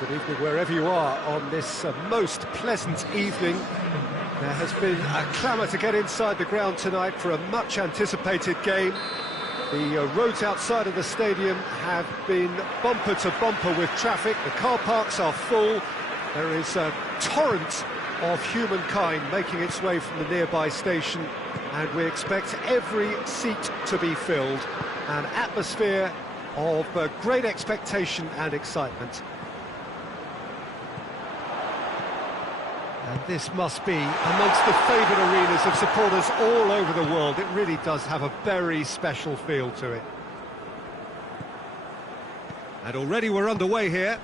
Good evening wherever you are on this most pleasant evening. There has been a clamour to get inside the ground tonight for a much-anticipated game. The roads outside of the stadium have been bumper to bumper with traffic. The car parks are full. There is a torrent of humankind making its way from the nearby station, and we expect every seat to be filled. An atmosphere of great expectation and excitement. And this must be amongst the favoured arenas of supporters all over the world. It really does have a very special feel to it. And already we're underway here.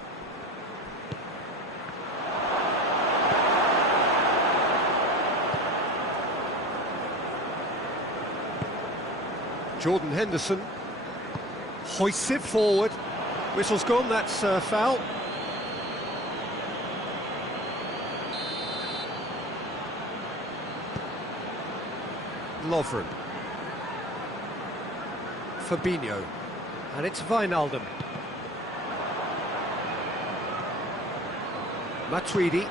Jordan Henderson hoists it forward. Whistle's gone, that's foul. Lovren. Fabinho. And it's Wijnaldum. Matuidi.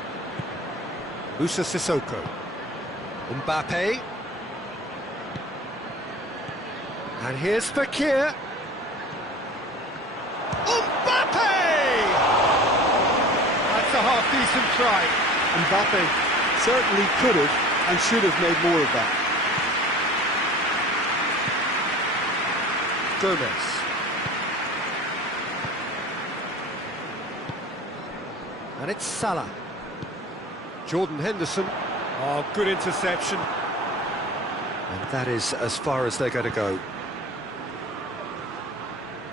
Musa Sissoko. Mbappe. And here's Fekir. Mbappe! That's a half-decent try. Mbappe certainly could have and should have made more of that. Gomez. And it's Salah. Jordan Henderson. Oh, good interception. And that is as far as they're going to go.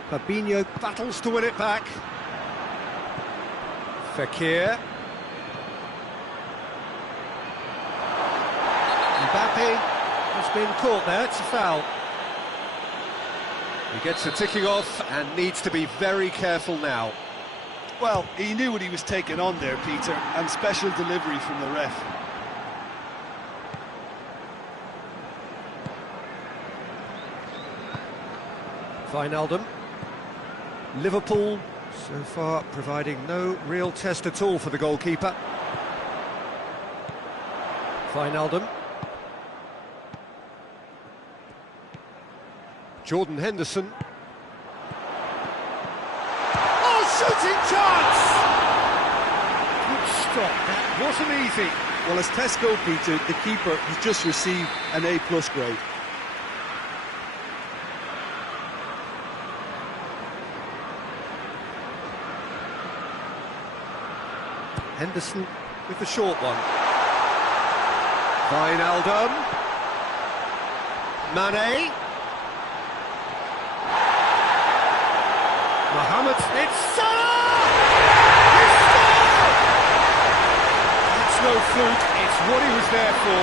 Fabinho battles to win it back. Fekir. Mbappe has been caught there, it's a foul. He gets a ticking off and needs to be very careful now. Well, he knew what he was taking on there, Peter, and special delivery from the ref. Wijnaldum. Liverpool, so far, providing no real test at all for the goalkeeper. Wijnaldum. Jordan Henderson. Oh, shooting chance! Good stop, that wasn't easy. Well, as Tesco, Peter, the keeper has just received an A+ grade. Henderson with the short one. Wijnaldum. Mane. Mohamed, it's Salah! He scored! That's no fluke, it's what he was there for.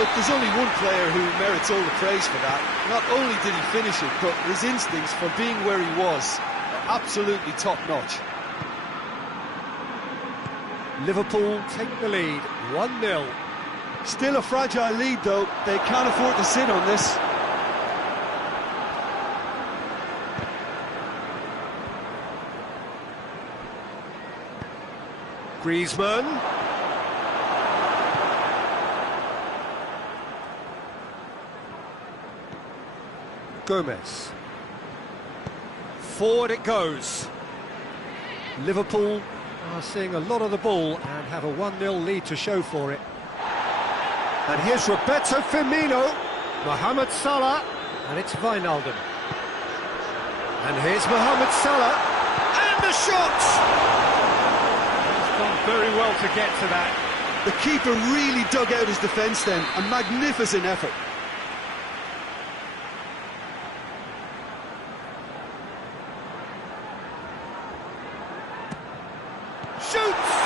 Look, there's only one player who merits all the praise for that. Not only did he finish it, but his instincts for being where he was are absolutely top-notch. Liverpool take the lead, 1-0. Still a fragile lead, though. They can't afford to sit on this. Griezmann. Gomez. Forward it goes. Liverpool are seeing a lot of the ball and have a 1-0 lead to show for it. And here's Roberto Firmino. Mohamed Salah. And it's Wijnaldum. And here's Mohamed Salah. And the shot! Done very well to get to that. The keeper really dug out his defence then. A magnificent effort. Shoots!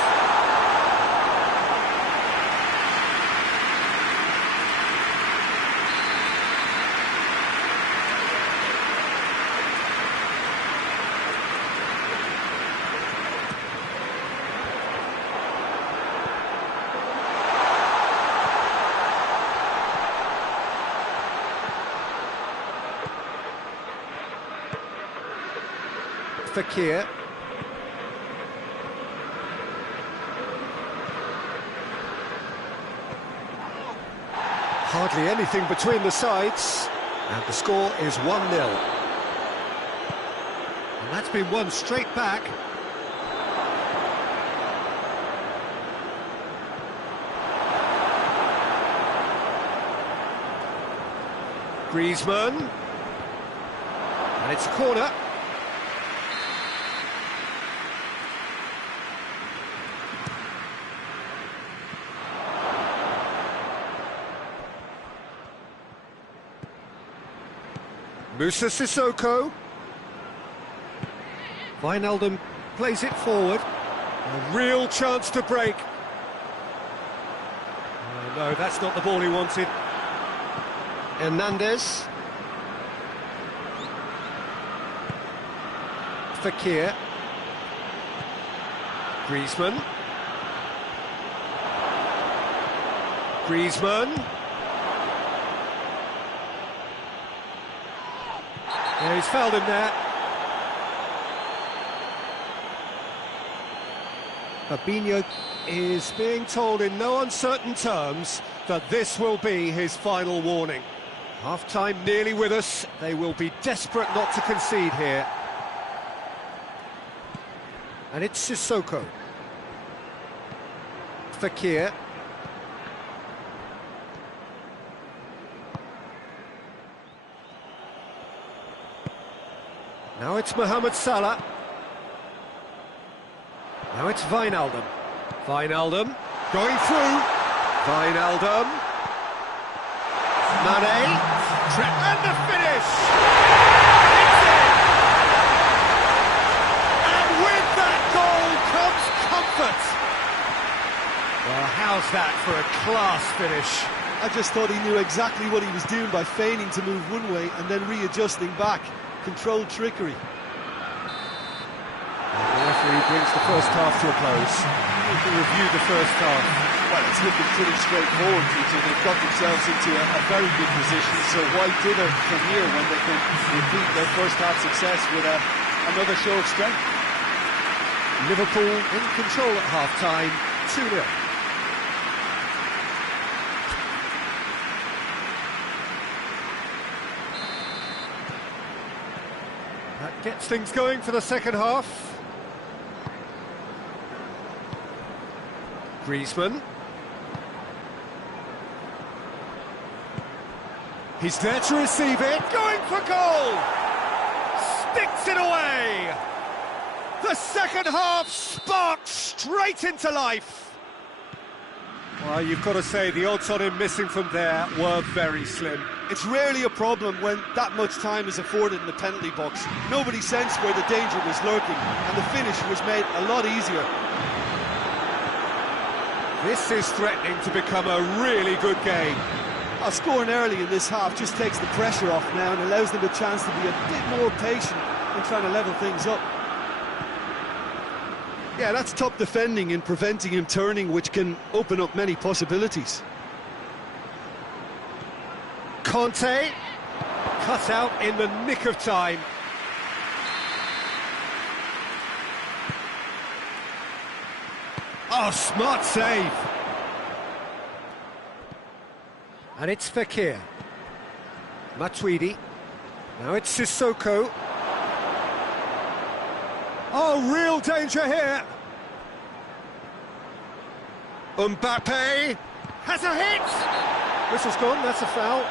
Fekir. Hardly anything between the sides, and the score is 1-0. And that's been won straight back. Griezmann. And it's a corner. Musa Sissoko. Wijnaldum plays it forward. A real chance to break. Oh, no, that's not the ball he wanted. Hernandez. Fekir. Griezmann. Griezmann. Yeah, he's fouled him there. Fabinho is being told in no uncertain terms that this will be his final warning. Half-time nearly with us. They will be desperate not to concede here. And it's Sissoko. Fekir. Now it's Mohamed Salah. Now it's Wijnaldum. Wijnaldum going through. Wijnaldum. Mane. And the finish! It's in! And with that goal comes comfort. Well, how's that for a class finish? I just thought he knew exactly what he was doing by feigning to move one way and then readjusting back. Controlled trickery. And the referee brings the first half to a close. We can review the first half. Well, it's looking pretty straightforward, Peter. They've got themselves into a very good position, so why dither from here when they can repeat their first half success with another show of strength? Liverpool in control at half-time, 2-0. That gets things going for the second half. Griezmann. He's there to receive it, going for goal! Sticks it away! The second half sparks straight into life! Well, you've got to say the odds on him missing from there were very slim. It's rarely a problem when that much time is afforded in the penalty box. Nobody sensed where the danger was lurking, and the finish was made a lot easier. This is threatening to become a really good game. Scoring early in this half just takes the pressure off now and allows them a chance to be a bit more patient in trying to level things up. Yeah, that's top defending in preventing him turning, which can open up many possibilities. Conte, cut out in the nick of time. Oh, smart save. And it's Fekir. Matuidi. Now it's Sissoko. Oh, real danger here. Mbappe has a hit. Whistle's gone, that's a foul.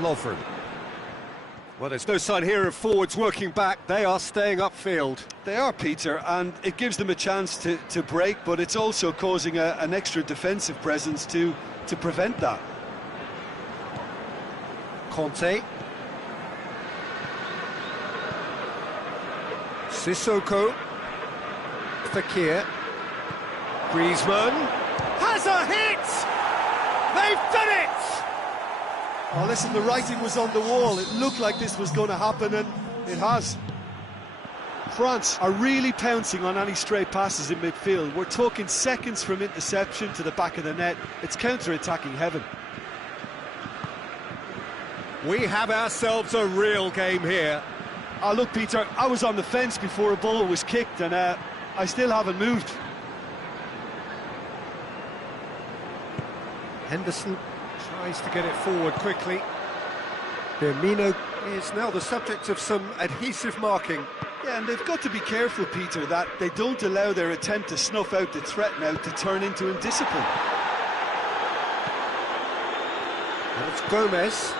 Lovren. Well, there's no sign here of forwards working back. They are staying upfield. They are, Peter, and it gives them a chance to break, but it's also causing an extra defensive presence to prevent that. Conte. Sissoko. Fekir. Griezmann. Has a hit! They've done it! Oh, listen, the writing was on the wall. It looked like this was going to happen, and it has. France are really pouncing on any stray passes in midfield. We're talking seconds from interception to the back of the net. It's counter-attacking heaven. We have ourselves a real game here. Oh, look, Peter, I was on the fence before a ball was kicked, and I still haven't moved. Henderson tries to get it forward quickly. Firmino is now the subject of some adhesive marking. Yeah, and they've got to be careful, Peter, that they don't allow their attempt to snuff out the threat now to turn into indiscipline. And it's Gomez.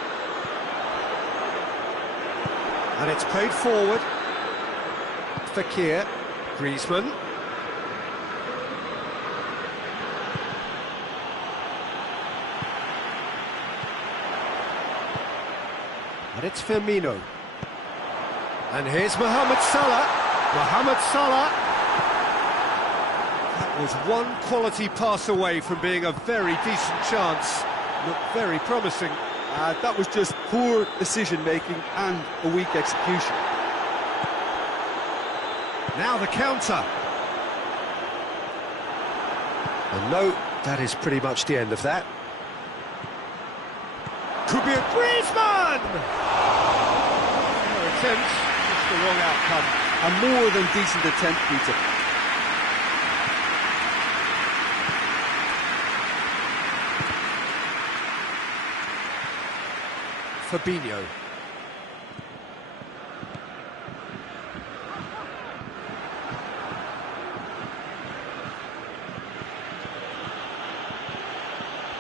And it's played forward. Fekir, Griezmann. And it's Firmino. And here's Mohamed Salah. Mohamed Salah. That was one quality pass away from being a very decent chance. Looked very promising. That was just poor decision-making and a weak execution. Now the counter. And no, that is pretty much the end of that. Could be a Griezmann! No attempt, just the wrong outcome. A more than decent attempt, Peter. Fabinho.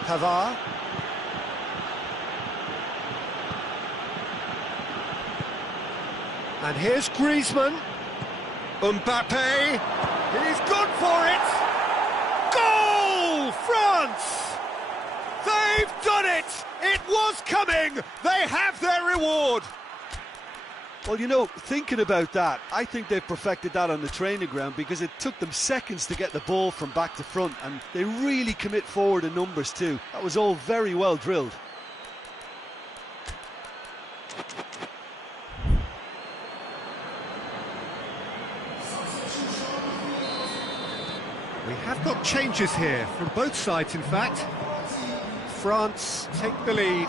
Pavard. And here's Griezmann. Mbappe. He's gone for it. Goal! France! They've done it! It was coming! They have their reward! Well, you know, thinking about that, I think they've perfected that on the training ground because it took them seconds to get the ball from back to front, and they really commit forward in numbers too. That was all very well drilled. We have got changes here, from both sides in fact. France take the lead.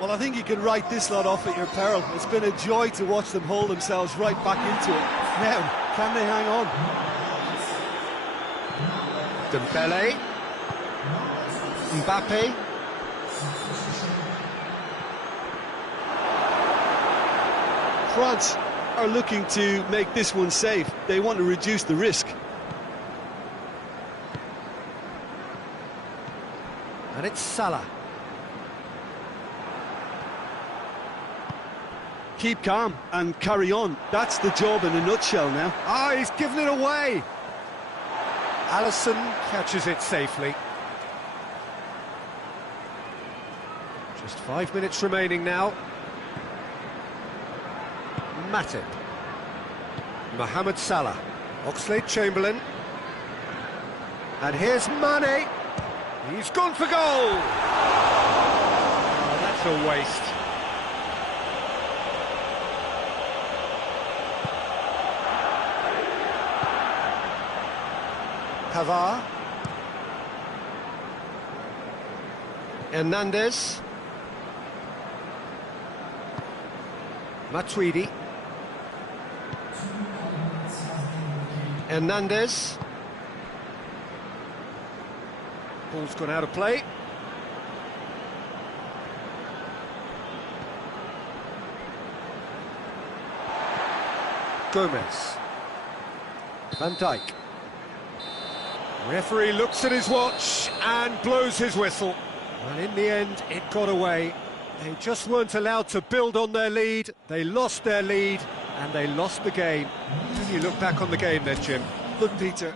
Well, I think you can write this lot off at your peril. It's been a joy to watch them hold themselves right back into it. Now, can they hang on? Dembele. Mbappe. France are looking to make this one safe. They want to reduce the risk. And it's Salah. Keep calm and carry on. That's the job in a nutshell now. Ah, he's given it away. Alisson catches it safely. Just 5 minutes remaining now. Matip. Mohamed Salah. Oxlade-Chamberlain. And here's Mane. He's gone for goal! Oh, that's a waste. Pavard. Hernandez. Matuidi. Hernandez. Ball's gone out of play. Gomez. Van Dijk. Referee looks at his watch and blows his whistle. And in the end, it got away. They just weren't allowed to build on their lead. They lost their lead and they lost the game. When you look back on the game then, Jim. Look, Peter,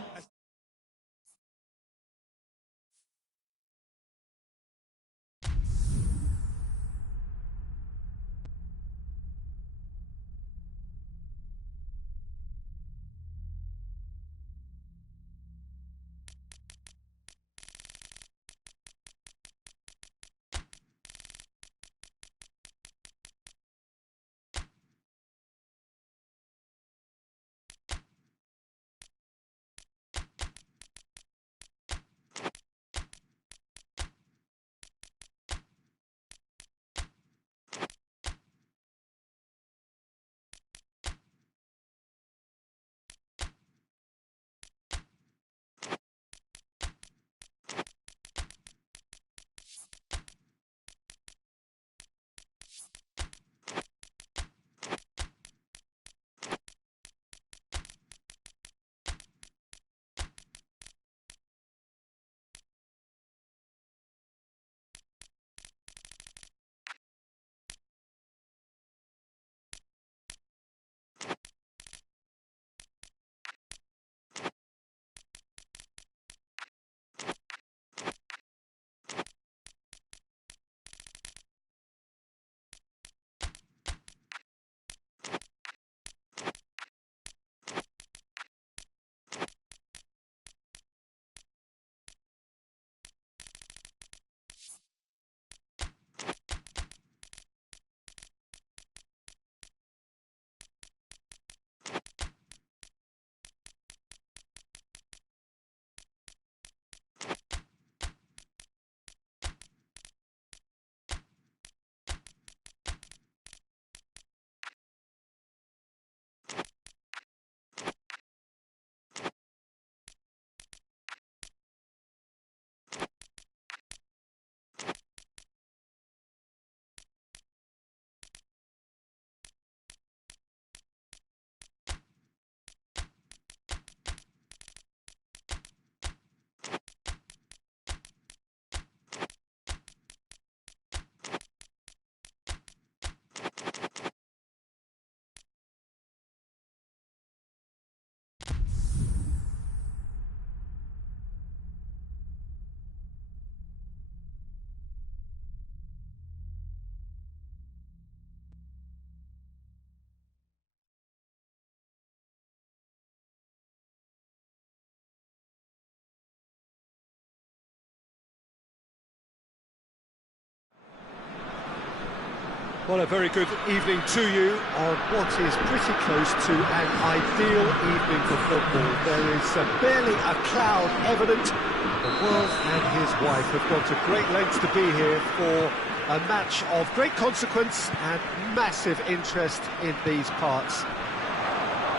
Well, a very good evening to you on what is pretty close to an ideal evening for football. There is barely a cloud evident. The world and his wife have gone to great lengths to be here for a match of great consequence and massive interest in these parts.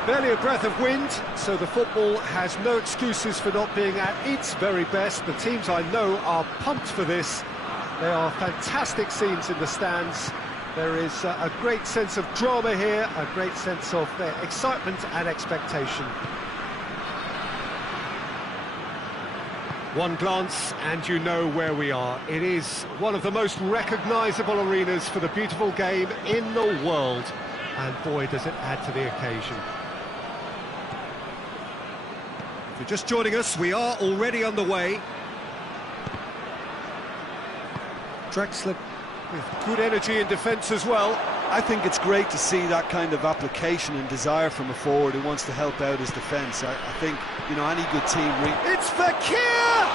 Barely a breath of wind, so the football has no excuses for not being at its very best. The teams I know are pumped for this. They are fantastic scenes in the stands. There is a great sense of drama here, a great sense of excitement and expectation. One glance and you know where we are. It is one of the most recognisable arenas for the beautiful game in the world. And boy, does it add to the occasion. If you're just joining us, we are already underway. Draxler with good energy in defence as well. I think it's great to see that kind of application and desire from a forward who wants to help out his defence. I think, you know, any good team... It's Fekir!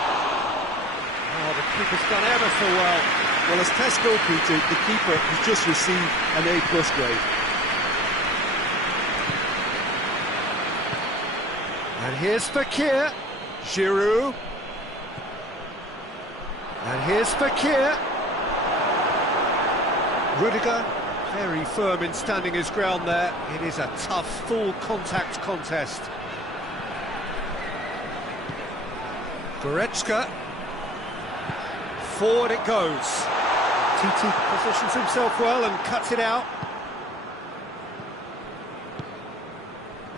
Oh, the keeper's done ever so well. Well, as test goalkeeper, the keeper has just received an A+ grade. And here's Fekir. Giroud. And here's Fekir. Rudiger, very firm in standing his ground there. It is a tough, full-contact contest. Goretzka. Forward it goes. Titi positions himself well and cuts it out.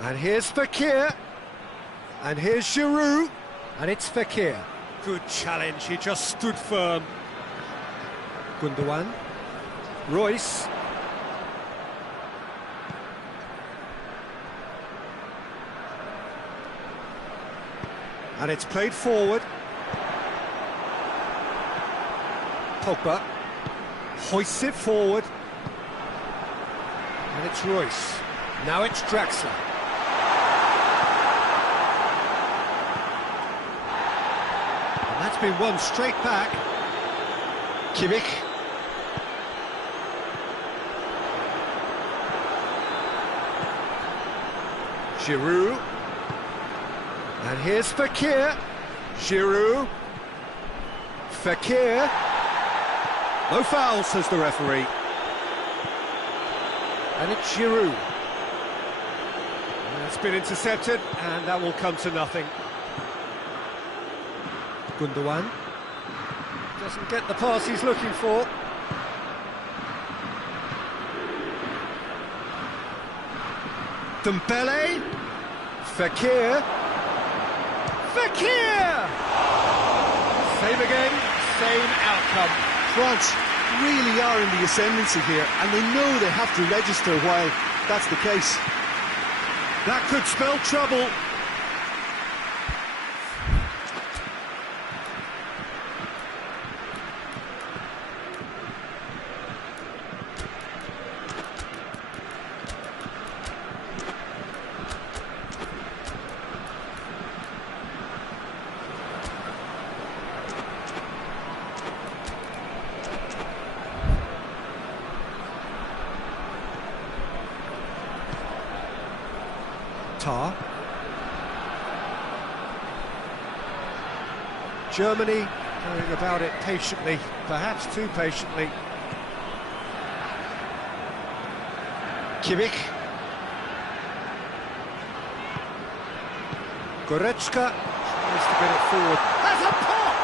And here's Fekir. And here's Giroud. And it's Fekir. Good challenge, he just stood firm. Gundogan. Royce. And it's played forward. Pogba hoists it forward. And it's Royce. Now it's Draxler. And that's been won straight back. Kimmich. Giroud. And here's Fekir. Giroud. Fekir. No foul, says the referee. And it's Giroud. And it's been intercepted, and that will come to nothing. Gundogan. Doesn't get the pass he's looking for. Dembele. Fekir. Fekir! Same again, same outcome. France really are in the ascendancy here, and they know they have to register while that's the case. That could spell trouble. Tar. Germany going about it patiently, perhaps too patiently. Kimmich. Goretzka tries to get it forward. That's a pop!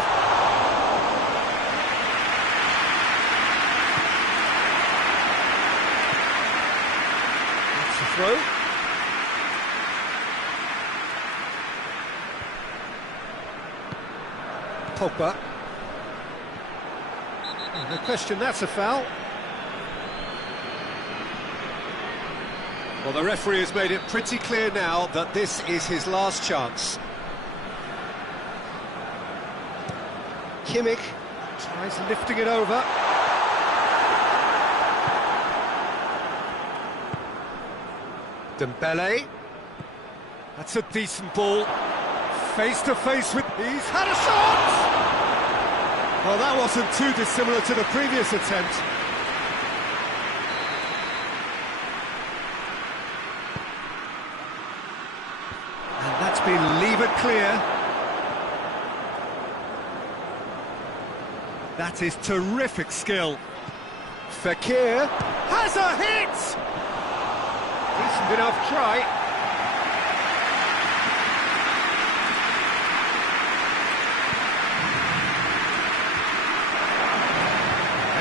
That's a throw. Pogba. No question, that's a foul. Well, the referee has made it pretty clear now that this is his last chance. Kimmich tries lifting it over. Dembele. That's a decent ball. Face to face with... He's had a shot! Well, that wasn't too dissimilar to the previous attempt. been levered clear. That is terrific skill. Fekir has a hit! Decent enough try.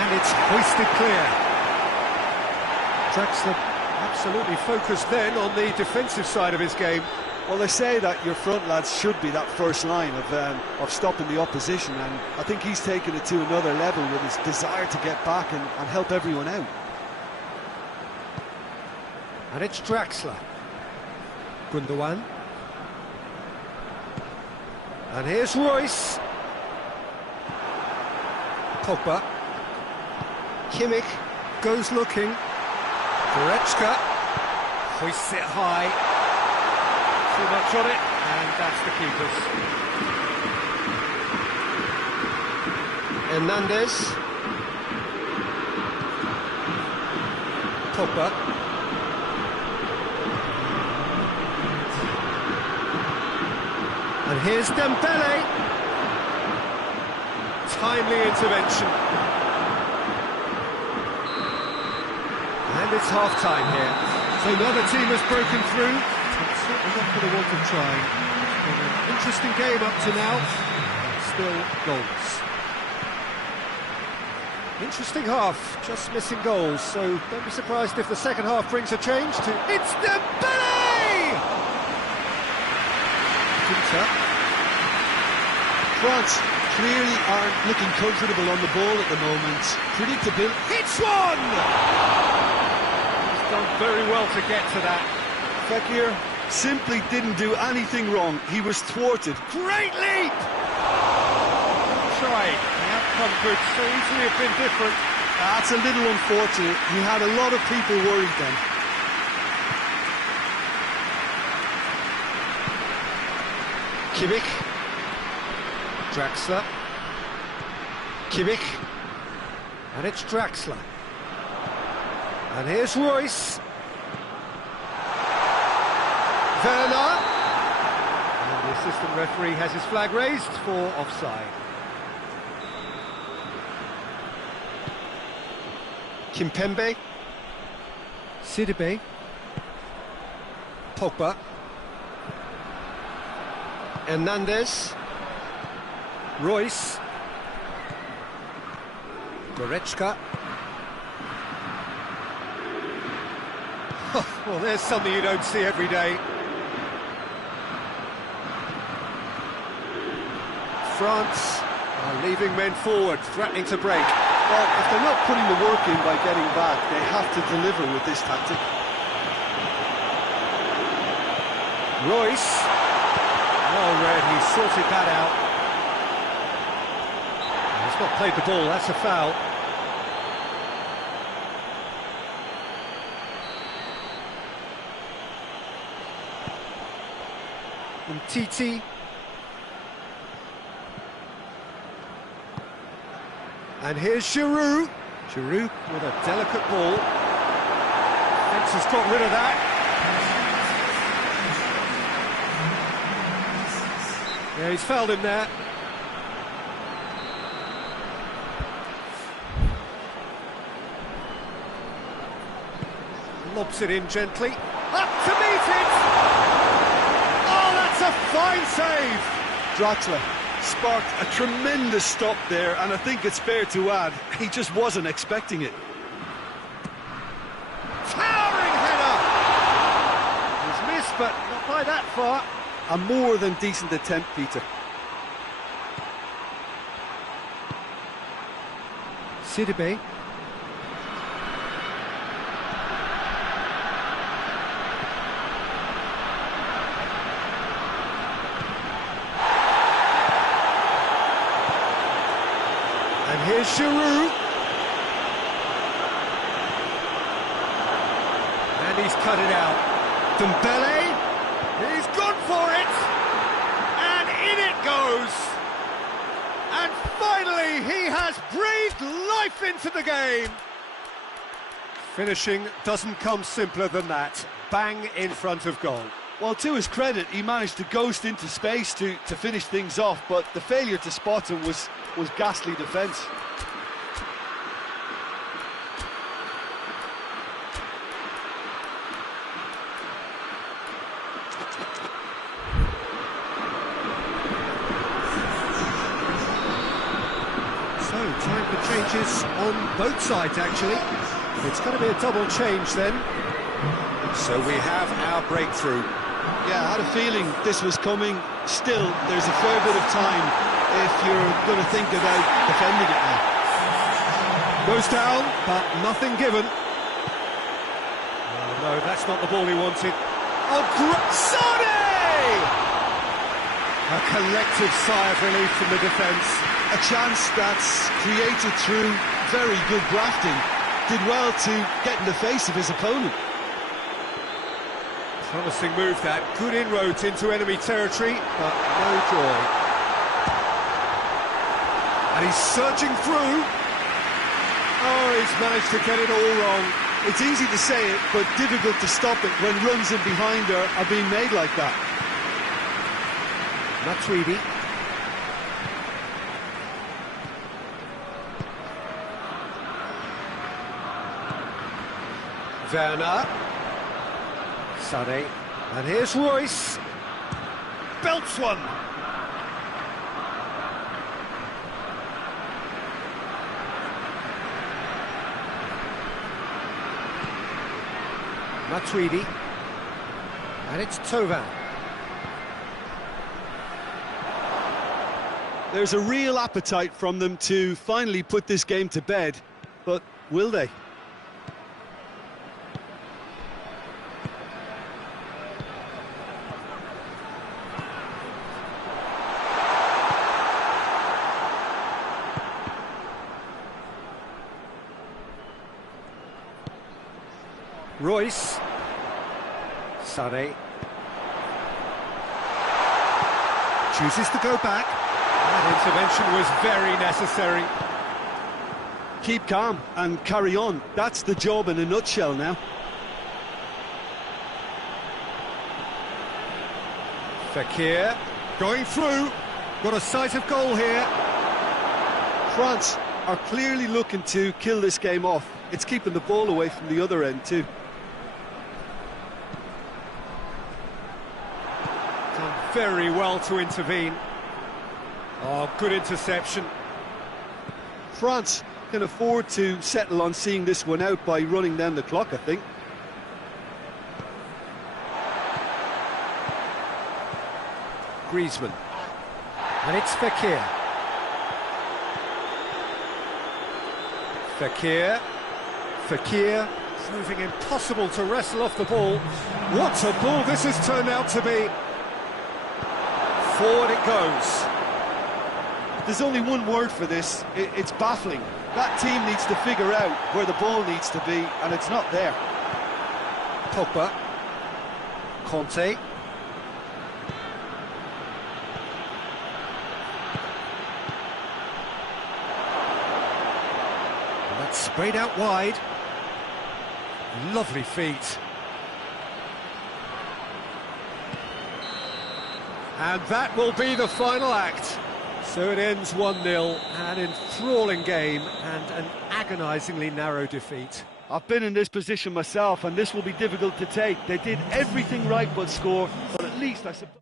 And it's hoisted clear. Draxler absolutely focused then on the defensive side of his game. Well, they say that your front lads should be that first line of stopping the opposition, and I think he's taken it to another level with his desire to get back and help everyone out. And it's Draxler. Gundogan. And here's Royce. Pogba. Kimmich goes looking. Goretzka hoists it high. Too much on it, and that's the keepers. Hernandez. Pogba. And here's Dembele. Timely intervention. And it's half-time here. So another team has broken through. It's certainly not for the want of trying. It's been an interesting game up to now. Still goals. Interesting half, just missing goals. So don't be surprised if the second half brings a change to... It's Dembele! Ginter. France clearly aren't looking comfortable on the ball at the moment. Predictable. Hits one! He's done very well to get to that. Fekir simply didn't do anything wrong. He was thwarted. Great leap! Try. The outcome could so easily have been different. That's a little unfortunate. He had a lot of people worried then. Kimmich. Draxler. Kimmich. And it's Draxler. And here's Royce. Werner. And the assistant referee has his flag raised for offside. Kimpembe. Sidibe. Pogba. Hernandez. Royce. Goretzka. Well, there's something you don't see every day. France are leaving men forward, threatening to break. Well, if they're not putting the work in by getting back, they have to deliver with this tactic. Royce. Well read, he sorted that out. He's not played the ball, that's a foul. And Titi. And here's Giroud. Giroud with a delicate ball. Fence has got rid of that. Yeah, he's fouled him there. Lobs it in gently. Up to meet it! Oh, that's a fine save! Draxler sparked a tremendous stop there, and I think it's fair to add, he just wasn't expecting it. Towering header! He's missed, but not by that far. A more than decent attempt, Peter. Sidibe. And here's Giroud. And he's cut it out. Dembele. He's gone for it. And in it goes. And finally, he has breathed life into the game. Finishing doesn't come simpler than that. Bang in front of goal. Well, to his credit, he managed to ghost into space to finish things off, but the failure to spot him was ghastly defence. So, time for changes on both sides, actually. It's going to be a double change then. So we have our breakthrough. Yeah, I had a feeling this was coming. Still, there's a fair bit of time if you're going to think about defending it now. Goes down, but nothing given. Oh, no, that's not the ball he wanted. Oh, Sane! A collective sigh of relief from the defence. A chance that's created through very good grafting. Did well to get in the face of his opponent. Promising move that, good inroads into enemy territory, but no joy. And he's surging through. Oh, he's managed to get it all wrong. It's easy to say it, but difficult to stop it when runs in behind are being made like that. Matuidi. Werner. Sané. And here's Royce. Belts one. Matuidi. And it's Tovan. There's a real appetite from them to finally put this game to bed, but will they? Royce. Sané. Chooses to go back. That intervention was very necessary. Keep calm and carry on. That's the job in a nutshell now. Fekir going through. Got a sight of goal here. France are clearly looking to kill this game off. It's keeping the ball away from the other end too. Done very well to intervene. Oh, good interception. France can afford to settle on seeing this one out by running down the clock, I think. Griezmann. And it's Fekir. Fekir, proving impossible to wrestle off the ball. What a ball this has turned out to be. Forward it goes. There's only one word for this, it's baffling. That team needs to figure out where the ball needs to be, and it's not there. Pogba. Conte. And that's sprayed out wide. Lovely feet. And that will be the final act. So it ends 1-0, an enthralling game and an agonisingly narrow defeat. I've been in this position myself, and this will be difficult to take. They did everything right but score, but at least I suppose...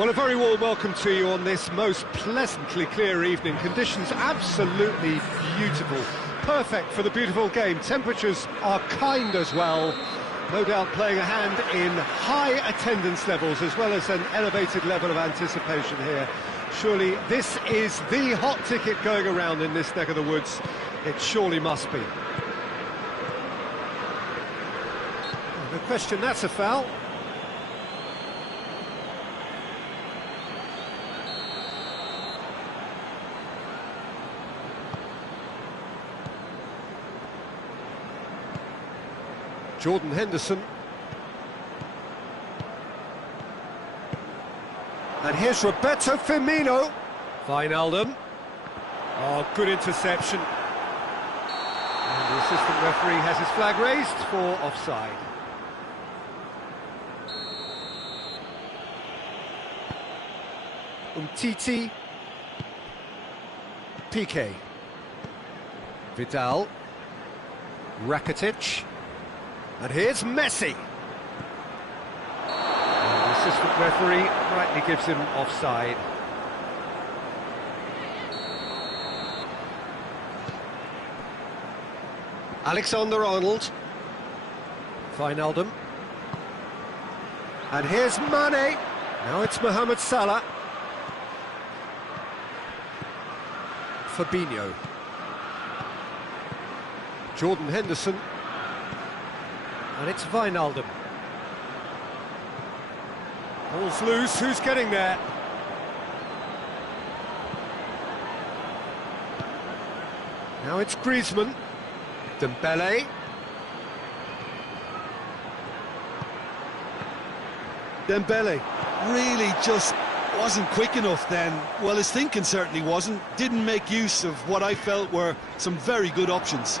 Well, a very warm welcome to you on this most pleasantly clear evening. Conditions absolutely beautiful. Perfect for the beautiful game. Temperatures are kind as well. No doubt playing a hand in high attendance levels as well as an elevated level of anticipation here. Surely this is the hot ticket going around in this neck of the woods. It surely must be. No question, that's a foul. Jordan Henderson. And here's Roberto Firmino. Wijnaldum. Oh, good interception. And the assistant referee has his flag raised for offside. Umtiti. Piqué. Vidal. Rakitic. And here's Messi. And the assistant referee rightly gives him offside. Alexander-Arnold. Wijnaldum. And here's Mane. Now it's Mohamed Salah. Fabinho. Jordan Henderson. And it's Wijnaldum. Ball's loose, who's getting there? Now it's Griezmann. Dembele. Dembele really just wasn't quick enough then. Well, his thinking certainly wasn't. Didn't make use of what I felt were some very good options.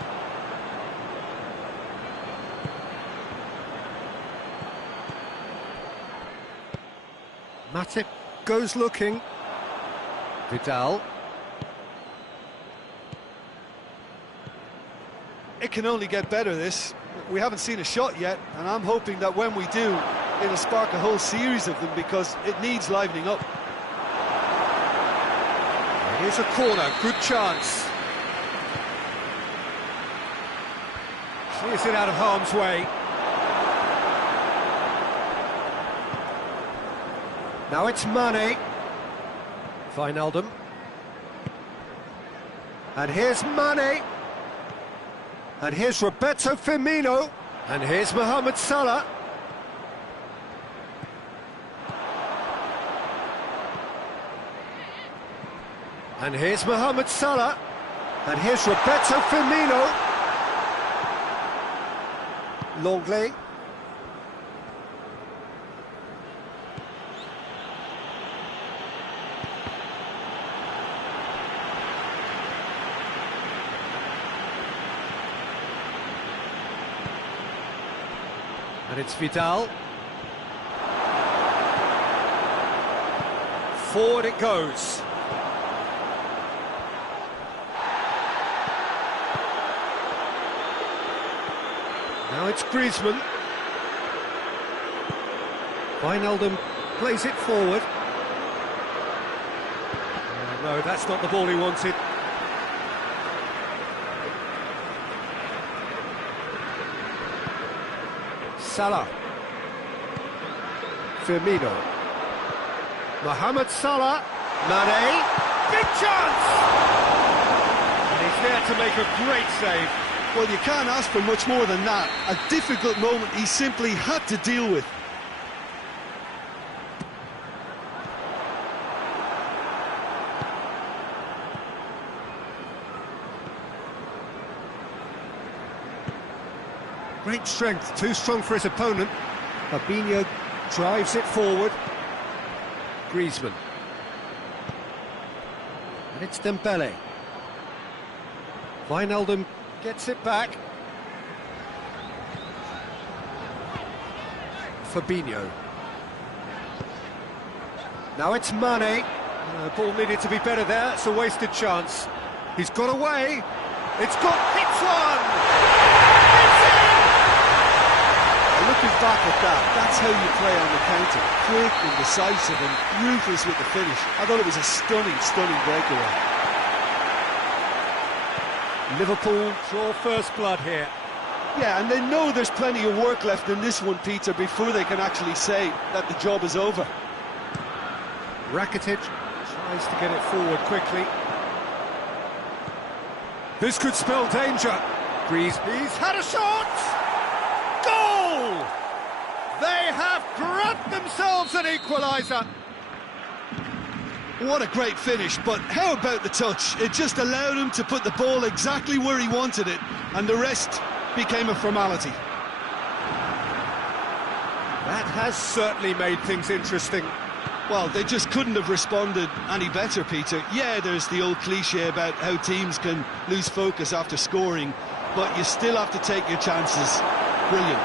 Matip goes looking. Vidal. It can only get better, this. We haven't seen a shot yet, and I'm hoping that when we do, it'll spark a whole series of them because it needs livening up. Here's a corner, good chance. Clears it out of harm's way. Now it's Mane. Wijnaldum. And here's Mane. And here's Roberto Firmino. And here's Mohamed Salah. And here's Mohamed Salah. And here's Roberto Firmino. Longley. And it's Vidal. Forward it goes. Now it's Griezmann. Wijnaldum plays it forward. No, that's not the ball he wanted. Salah. Firmino. Mohamed Salah. Mane. Big chance! And he's there to make a great save. Well, you can't ask for much more than that. A difficult moment he simply had to deal with. Great strength, too strong for his opponent. Fabinho drives it forward. Griezmann. And it's Dembele. Wijnaldum gets it back. Fabinho. Now it's Mane. Ball needed to be better there. It's a wasted chance. He's got away. It's one. Looking back at that. That's how you play on the counter. Quick and decisive and ruthless with the finish. I thought it was a stunning, stunning breakaway. Liverpool draw first blood here. Yeah, and they know there's plenty of work left in this one, Peter, before they can actually say that the job is over. Rakitic tries to get it forward quickly. This could spell danger. He's had a shot! Goal! They have grabbed themselves an equaliser. What a great finish, but how about the touch? It just allowed him to put the ball exactly where he wanted it, and the rest became a formality. That has certainly made things interesting. Well, they just couldn't have responded any better, Peter. Yeah, there's the old cliche about how teams can lose focus after scoring, but you still have to take your chances. Brilliant.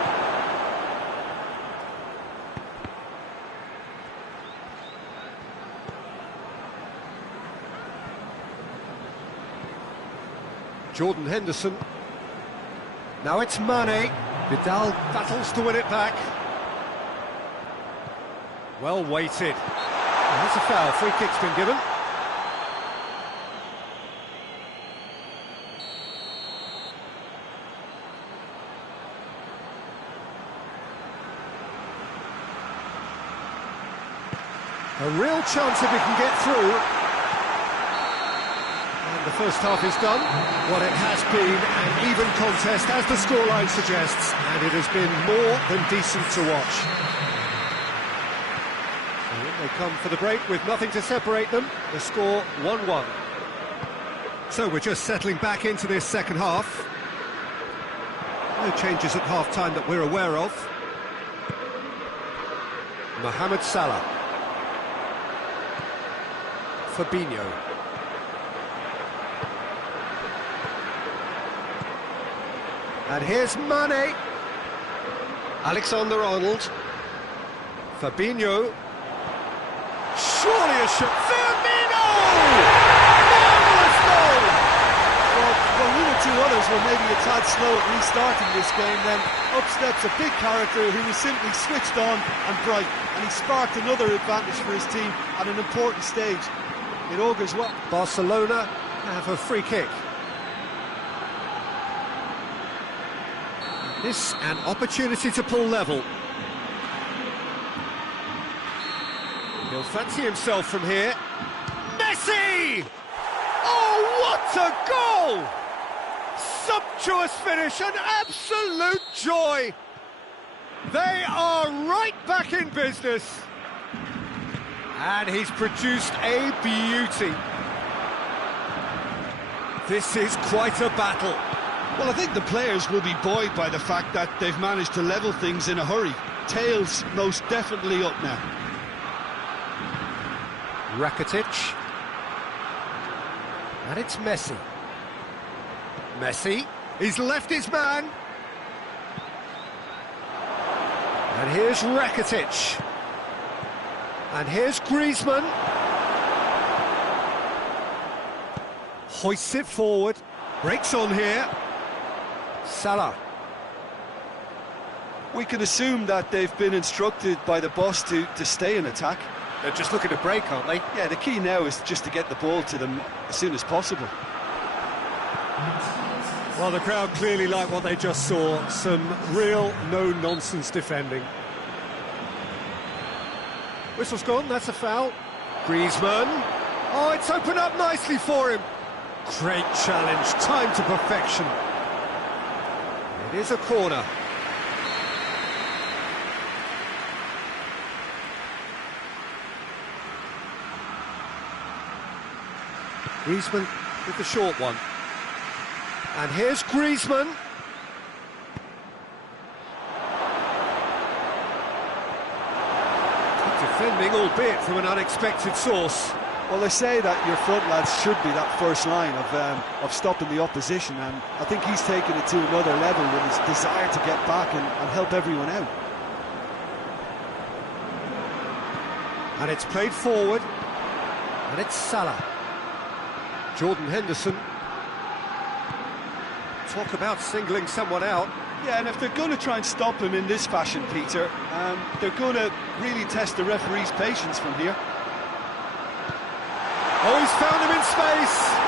Jordan Henderson. Now it's Mane. Vidal battles to win it back. Well weighted. There's a foul. Free kick's been given. A real chance if he can get through. And the first half is done. What it has been an even contest, as the scoreline suggests, and it has been more than decent to watch. And in they come for the break with nothing to separate them. The score 1-1. So we're just settling back into this second half. No changes at half-time that we're aware of. Mohamed Salah. Fabinho. And here's Mane. Alexander-Arnold. Fabinho. Surely a shot. Firmino! Marvellous goal! Well, one or two others were maybe a tad slow at restarting this game, then up steps a big character who was simply switched on and bright, and he sparked another advantage for his team at an important stage. It augurs well. Barcelona have a free kick. This an opportunity to pull level. He'll fancy himself from here. Messi! Oh, what a goal! Sumptuous finish, an absolute joy. They are right back in business. And he's produced a beauty. This is quite a battle. Well, I think the players will be buoyed by the fact that they've managed to level things in a hurry. Tails most definitely up now. Rakitic. And it's Messi. Messi. He's left his man. And here's Rakitic. And here's Griezmann. Hoists it forward. Breaks on here. Salah. We can assume that they've been instructed by the boss to stay in attack. They're just looking to break, aren't they? Yeah, the key now is just to get the ball to them as soon as possible. Well, the crowd clearly like what they just saw. Some real no-nonsense defending. Whistle's gone, that's a foul. Griezmann. Oh, it's opened up nicely for him. Great challenge, time to perfection. It is a corner. Griezmann with the short one. And here's Griezmann. Defending, albeit from an unexpected source. Well, they say that your front lads should be that first line of stopping the opposition, and I think he's taken it to another level with his desire to get back and help everyone out. And it's played forward, and it's Salah. Jordan Henderson. Talk about singling someone out. Yeah, and if they're going to try and stop him in this fashion, Peter, they're going to really test the referee's patience from here. Oh, he's found him in space!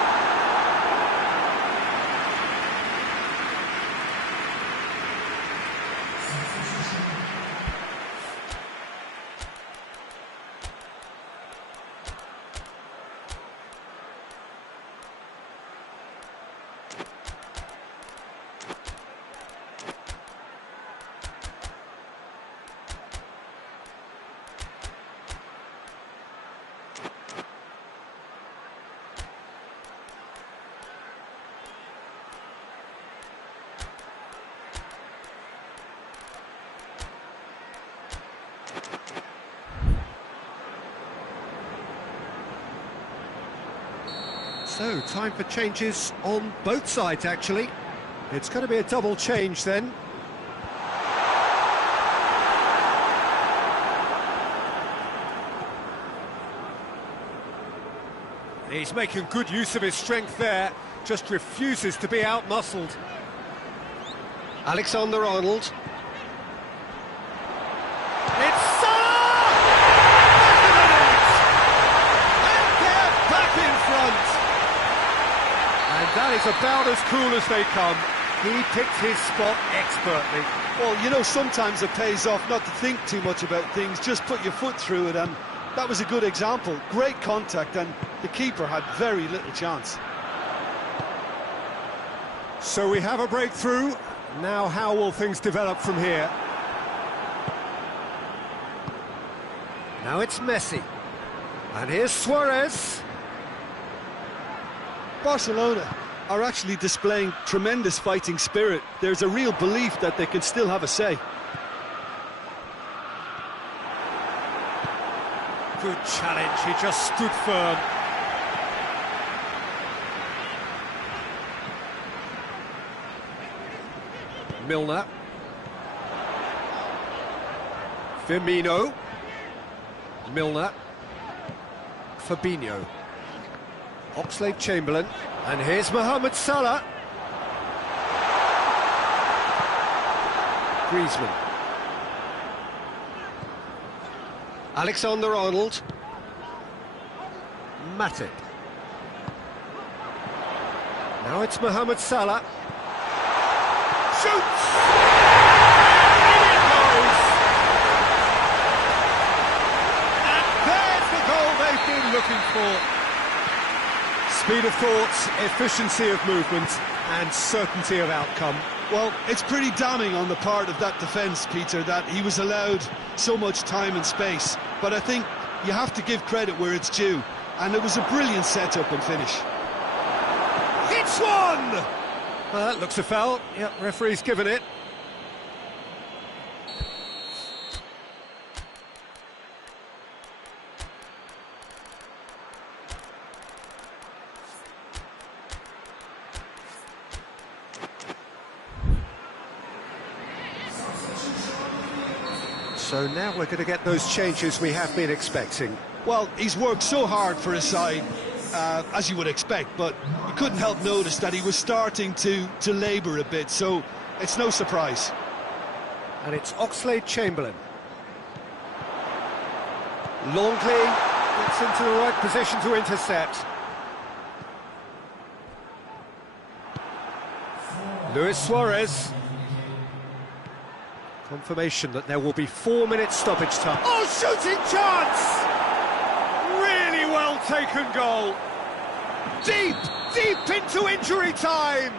So, time for changes on both sides, actually. It's going to be a double change then. He's making good use of his strength there, just refuses to be out-muscled. Alexander-Arnold. It's Salah! And they're back in front! And that is about as cool as they come. He picked his spot expertly. Well, you know, sometimes it pays off not to think too much about things, just put your foot through it, and that was a good example. Great contact, and the keeper had very little chance. So we have a breakthrough. Now how will things develop from here? Now it's Messi. And here's Suarez. Barcelona are actually displaying tremendous fighting spirit. There's a real belief that they can still have a say. Good challenge, he just stood firm. Milner. Firmino. Milner. Fabinho. Oxlade-Chamberlain. And here's Mohamed Salah. Griezmann. Alexander-Arnold. Matip. Now it's Mohamed Salah. Shoots! In it goes! And there's the goal they've been looking for. Speed of thought, efficiency of movement, and certainty of outcome. Well, it's pretty damning on the part of that defence, Peter, that he was allowed so much time and space. But I think you have to give credit where it's due. And it was a brilliant setup and finish. It's one! Well, that looks a foul. Yep, referee's given it. So now we're going to get those changes we have been expecting. Well, he's worked so hard for his side, as you would expect, but you couldn't help notice that he was starting to labour a bit, so it's no surprise. And it's Oxlade-Chamberlain. Longley gets into the right position to intercept. Luis Suarez. Confirmation that there will be 4 minutes stoppage time. Oh, shooting chance! Really well taken goal. Deep into injury time.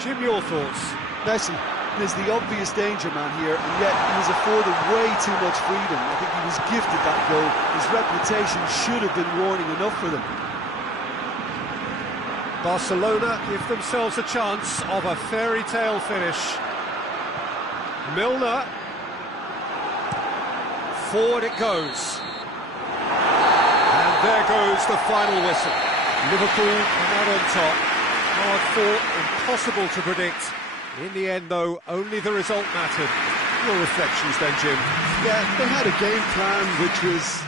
Jim, your thoughts? Messi is the obvious danger man here, and yet he was afforded way too much freedom. I think he was gifted that goal. His reputation should have been warning enough for them. Barcelona give themselves a chance of a fairy tale finish. Milner. Forward it goes. And there goes the final whistle. Liverpool are out on top. Hard fought, impossible to predict. In the end, though, only the result mattered. Your reflections then, Jim? Yeah, they had a game plan which was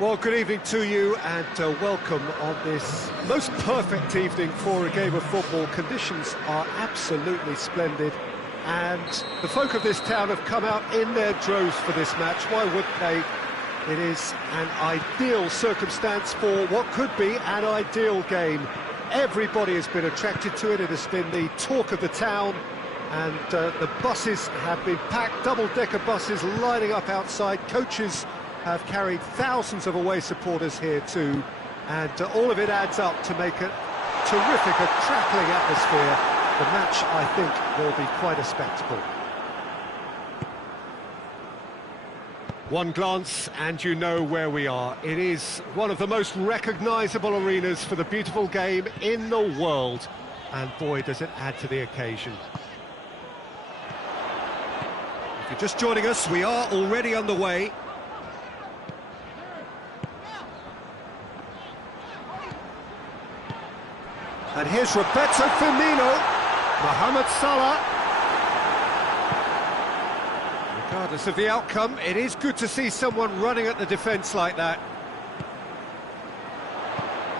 Well, good evening to you and welcome on this most perfect evening for a game of football. Conditions are absolutely splendid and the folk of this town have come out in their droves for this match. Why wouldn't they? It is an ideal circumstance for what could be an ideal game. Everybody has been attracted to it. It has been the talk of the town and the buses have been packed, double-decker buses lining up outside. Coaches have carried thousands of away supporters here too, and all of it adds up to make a terrific, crackling atmosphere. The match, I think, will be quite a spectacle. One glance and you know where we are. It is one of the most recognisable arenas for the beautiful game in the world, and boy does it add to the occasion. If you're just joining us, we are already underway. And here's Roberto Firmino, Mohamed Salah. Regardless of the outcome, it is good to see someone running at the defence like that.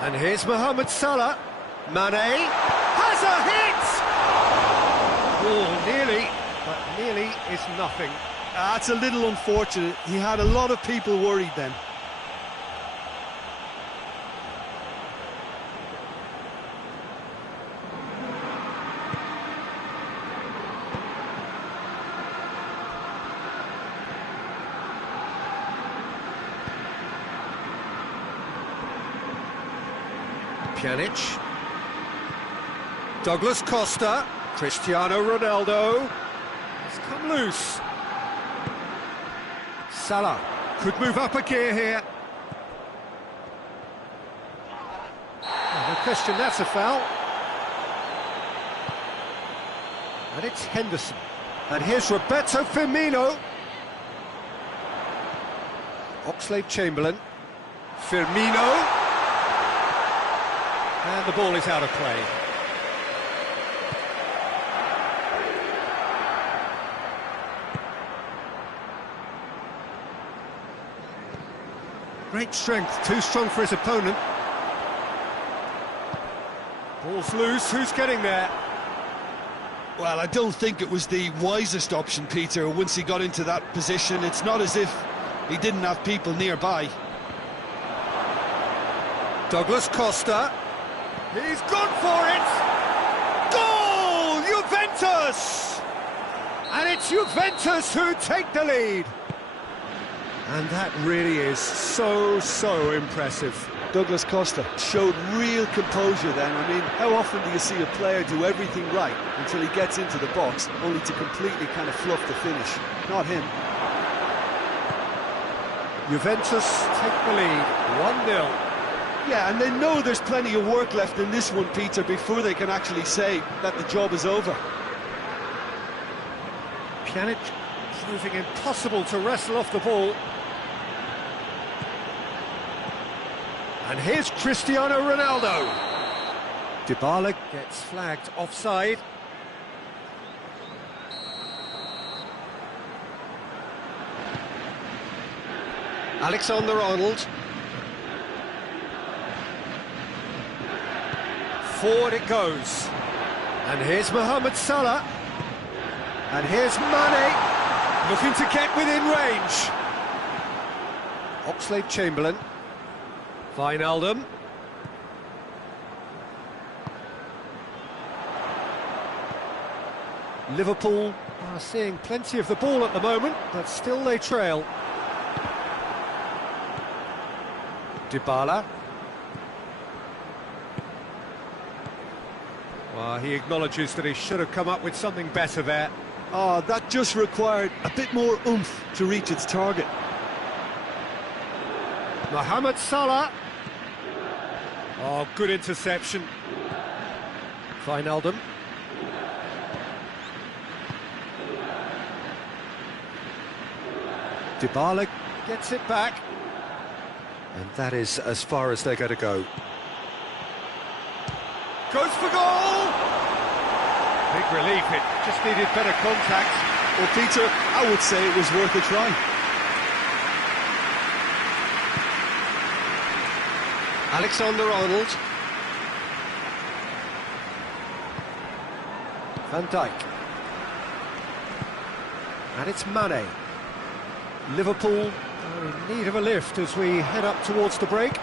And here's Mohamed Salah. Mane has a hit! Oh, nearly, but nearly is nothing. That's a little unfortunate. He had a lot of people worried then. Pjanic, Douglas Costa, Cristiano Ronaldo, he's come loose. Salah could move up a gear here. Oh, no question, that's a foul. And it's Henderson. And here's Roberto Firmino. Oxlade-Chamberlain, Firmino. And the ball is out of play. Great strength, too strong for his opponent. Ball's loose, who's getting there? Well, I don't think it was the wisest option, Peter, once he got into that position. It's not as if he didn't have people nearby. Douglas Costa. He's gone for it! Goal! Juventus! And it's Juventus who take the lead. And that really is so impressive. Douglas Costa showed real composure then. I mean, how often do you see a player do everything right until he gets into the box, only to completely kind of fluff the finish? Not him. Juventus take the lead, 1-0. Yeah, and they know there's plenty of work left in this one, Peter, before they can actually say that the job is over. Pjanic proving impossible to wrestle off the ball. And here's Cristiano Ronaldo. Dybala gets flagged offside. Alexander-Arnold. Forward it goes. And here's Mohamed Salah. And here's Mane, looking to get within range. Oxlade-Chamberlain. Wijnaldum. Liverpool are seeing plenty of the ball at the moment, but still they trail. Dybala. Well, he acknowledges that he should have come up with something better there. Oh, that just required a bit more oomph to reach its target. Mohamed Salah. Oh, good interception. Wijnaldum. Dybala gets it back. And that is as far as they're going to go. Goes for goal! Big relief, it just needed better contact. Well, Peter, I would say it was worth a try. Alexander-Arnold. Van Dijk. And it's Mane. Liverpool are in need of a lift as we head up towards the break.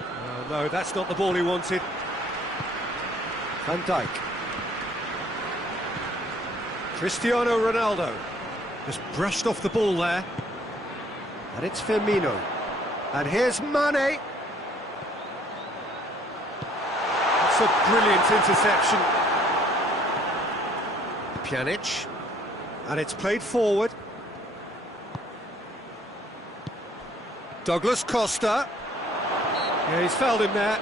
Oh, no, that's not the ball he wanted. Van Dijk. Cristiano Ronaldo just brushed off the ball there. And it's Firmino. And here's Mane. That's a brilliant interception. Pjanic. And it's played forward. Douglas Costa. Yeah, he's fouled him there.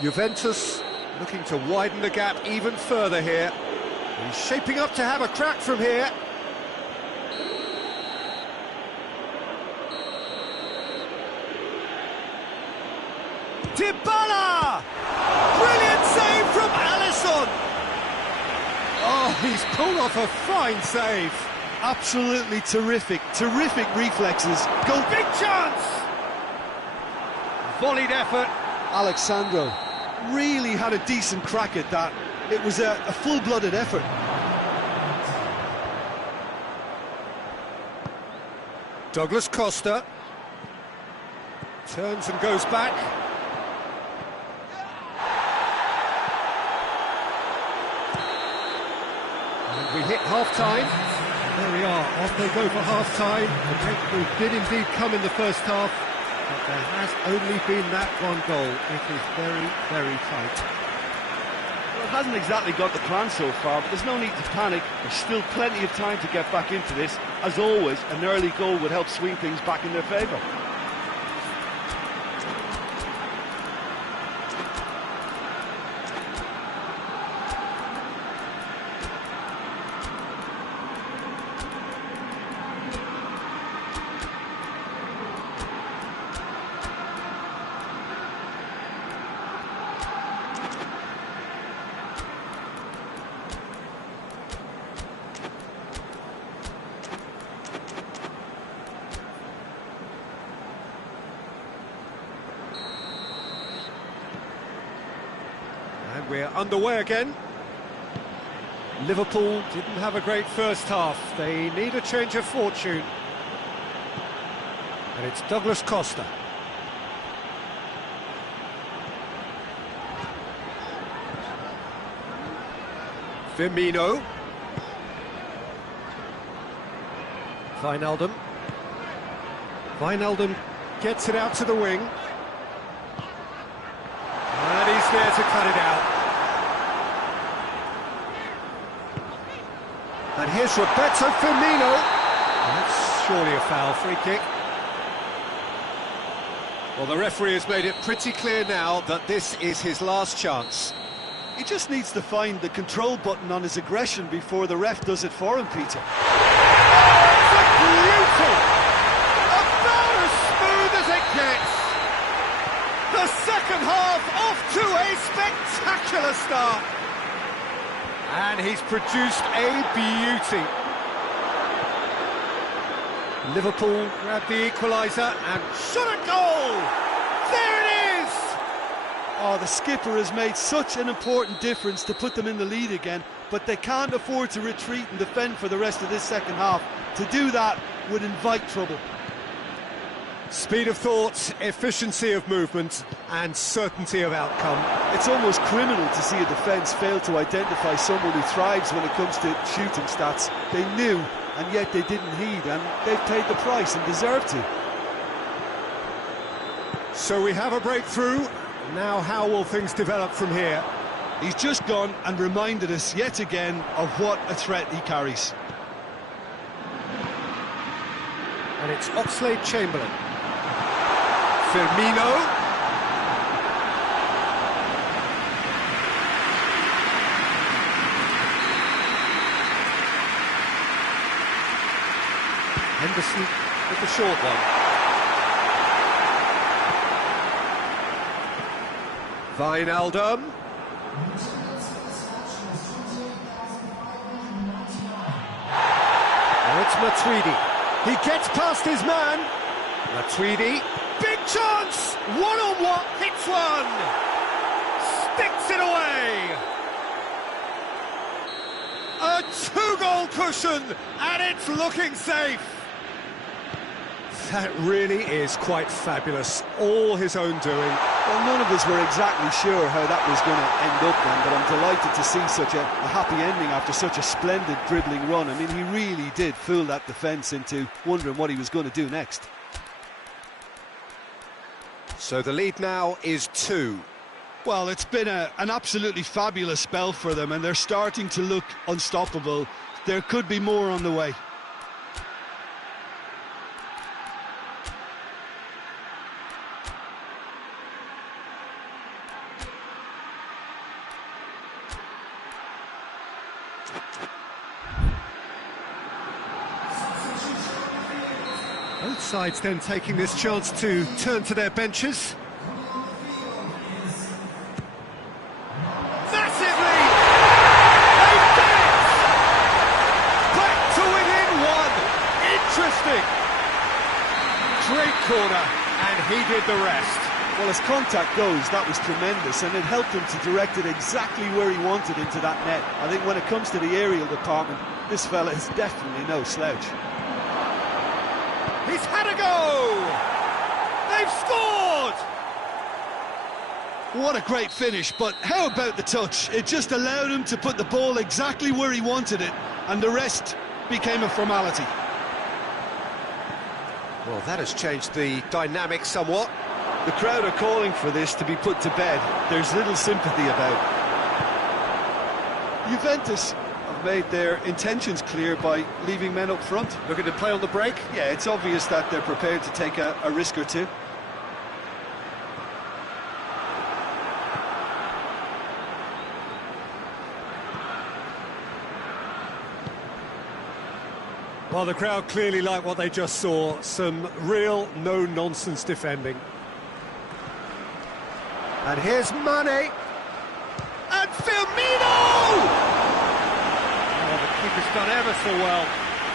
Juventus looking to widen the gap even further here. He's shaping up to have a crack from here. Dybala! Brilliant save from Alisson! Oh, he's pulled off a fine save. Absolutely terrific reflexes. Go, big chance! Volleyed effort. Alexandro really had a decent crack at that. It was a full-blooded effort. Douglas Costa turns and goes back. And we hit half-time. There we are, off they go for half-time. The breakthrough did indeed come in the first half, but there has only been that one goal. It is very, very tight. Well, it hasn't exactly got the plan so far, but there's no need to panic. There's still plenty of time to get back into this. As always, an early goal would help swing things back in their favour. And we're underway again. Liverpool didn't have a great first half. They need a change of fortune. And it's Douglas Costa. Firmino. Wijnaldum. Wijnaldum gets it out to the wing. And he's there to cut it out. And here's Roberto Firmino. That's surely a foul, free kick. Well, the referee has made it pretty clear now that this is his last chance. He just needs to find the control button on his aggression before the ref does it for him, Peter. It's a beauty! About as smooth as it gets! The second half off to a spectacular start! And he's produced a beauty. Liverpool grabbed the equaliser and shot a goal! There it is! Oh, the skipper has made such an important difference to put them in the lead again, but they can't afford to retreat and defend for the rest of this second half. To do that would invite trouble. Speed of thought, efficiency of movement and certainty of outcome. It's almost criminal to see a defence fail to identify someone who thrives when it comes to shooting stats. They knew, and yet they didn't heed, and they've paid the price and deserve to. So we have a breakthrough. Now how will things develop from here? He's just gone and reminded us yet again of what a threat he carries. And it's Oxlade-Chamberlain. Firmino. Henderson with the short one. Wijnaldum. And it's Matuidi. He gets past his man. Matuidi, big chance! One-on-one, hits one! Sticks it away! A two-goal cushion, and it's looking safe! That really is quite fabulous, all his own doing. Well, none of us were exactly sure how that was going to end up then, but I'm delighted to see such a happy ending after such a splendid dribbling run. I mean, he really did fool that defence into wondering what he was going to do next. So the lead now is 2. Well, it's been an absolutely fabulous spell for them, and they're starting to look unstoppable. There could be more on the way. Both sides then taking this chance to turn to their benches. Massively! They've done it! Back to within 1! Interesting! Great corner, and he did the rest. Well, as contact goes, that was tremendous, and it helped him to direct it exactly where he wanted into that net. I think when it comes to the aerial department, this fella is definitely no slouch. He's had a go! They've scored! What a great finish, but how about the touch? It just allowed him to put the ball exactly where he wanted it, and the rest became a formality. Well, that has changed the dynamic somewhat. The crowd are calling for this to be put to bed. There's little sympathy about. Juventus have made their intentions clear by leaving men up front. Looking to play on the break? Yeah, it's obvious that they're prepared to take a risk or two. Well, the crowd clearly like what they just saw. Some real no-nonsense defending. And here's Mane. And Firmino! Oh, the keeper's done ever so well.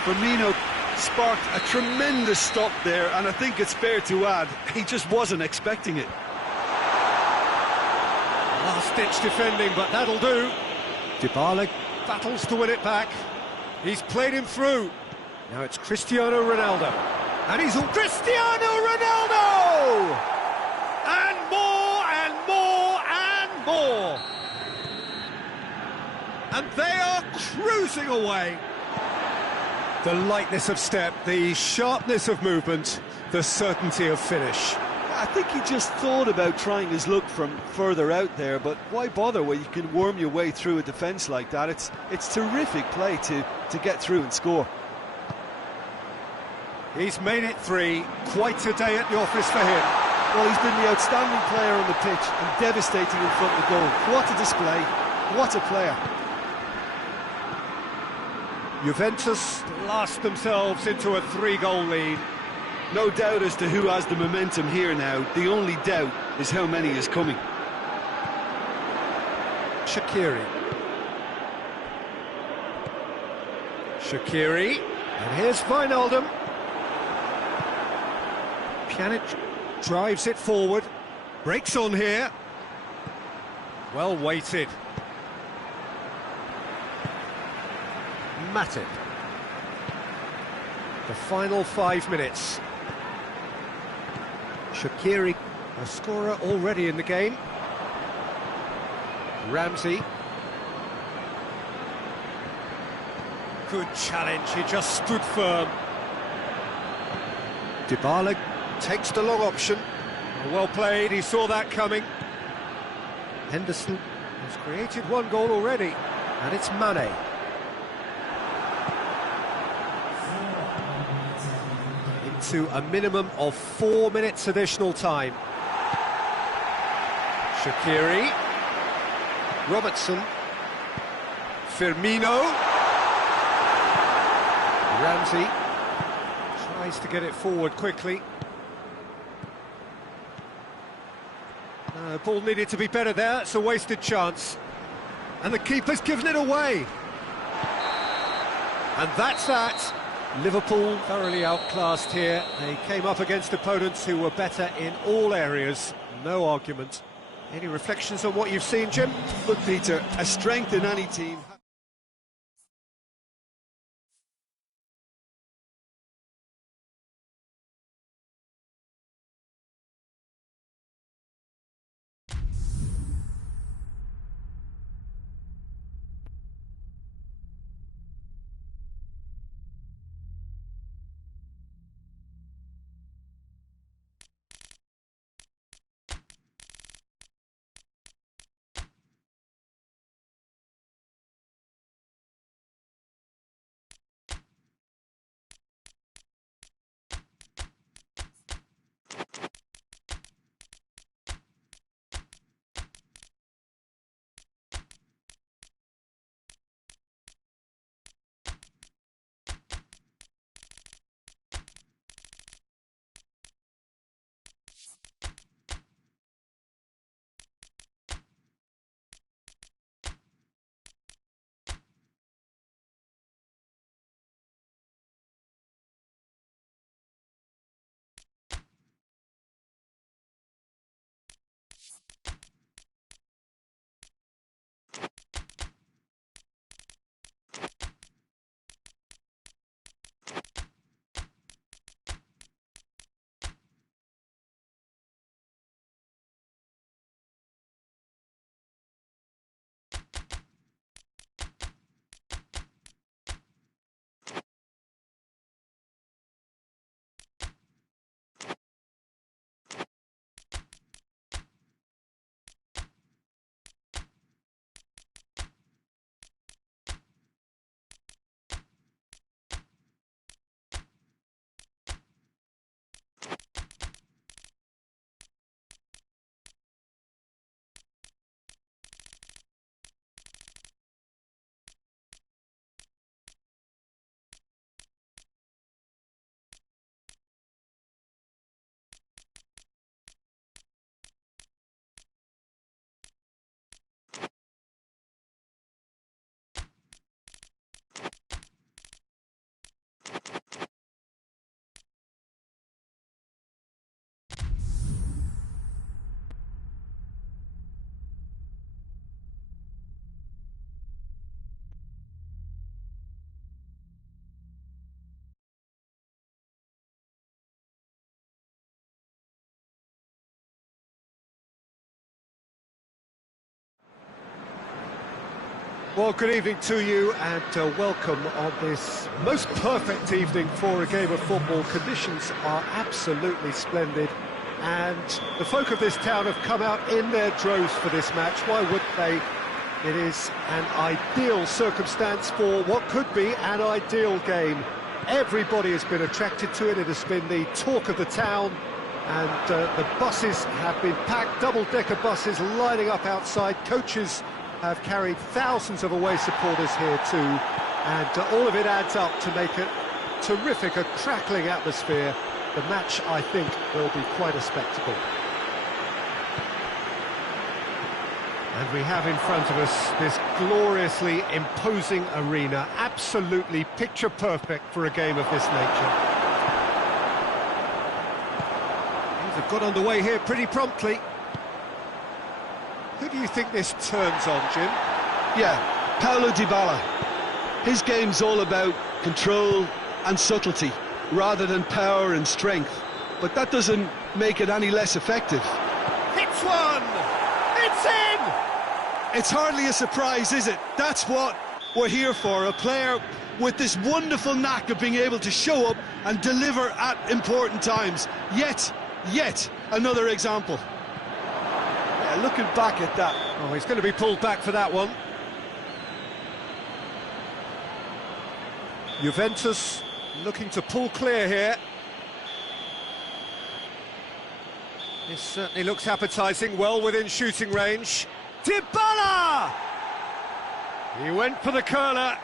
Firmino sparked a tremendous stop there, and I think it's fair to add, he just wasn't expecting it. Last-ditch defending, but that'll do. Dybala battles to win it back. He's played him through. Now it's Cristiano Ronaldo. And he's all Cristiano Ronaldo! And more, and more, and more. And they are cruising away. The lightness of step, the sharpness of movement, the certainty of finish. I think he just thought about trying his luck from further out there, but why bother when you can worm your way through a defence like that? It's terrific play to get through and score. He's made it 3, quite a day at the office for him. Well, he's been the outstanding player on the pitch and devastating in front of goal. What a display, what a player. Juventus blast themselves into a 3-goal lead. No doubt as to who has the momentum here now. The only doubt is how many is coming. Shaqiri. And here's Wijnaldum. Pjanic drives it forward. Breaks on here. Well weighted. Matip. The final 5 minutes. Shaqiri, a scorer already in the game. Ramsey. Good challenge, he just stood firm. Dybala takes the long option. Well played, he saw that coming. Henderson has created 1 goal already, and it's Mane. Into a minimum of 4 minutes additional time. Shaqiri. Robertson. Firmino. Ramsey tries to get it forward quickly. Ball needed to be better there, it's a wasted chance. And the keeper's given it away. And that's that. Liverpool thoroughly outclassed here. They came up against opponents who were better in all areas. No argument. Any reflections on what you've seen, Jim? Look, Peter, a strength in any team. Well, good evening to you and welcome on this most perfect evening for a game of football. Conditions are absolutely splendid and the folk of this town have come out in their droves for this match. Why wouldn't they? It is an ideal circumstance for what could be an ideal game. Everybody has been attracted to it. It has been the talk of the town and the buses have been packed, double-decker buses lining up outside. Coaches have carried thousands of away supporters here too, and all of it adds up to make a terrific, a crackling atmosphere. The match, I think, will be quite a spectacle. And we have in front of us this gloriously imposing arena, absolutely picture perfect for a game of this nature. Things have got underway here pretty promptly. Who do you think this turns on, Jim? Yeah, Paulo Dybala. His game's all about control and subtlety, rather than power and strength. But that doesn't make it any less effective. Hits one! It's in! It's hardly a surprise, is it? That's what we're here for, a player with this wonderful knack of being able to show up and deliver at important times. Yet another example. Looking back at that. Oh, he's going to be pulled back for that one. Juventus looking to pull clear here. This certainly looks appetising, well within shooting range. Dybala! He went for the curler.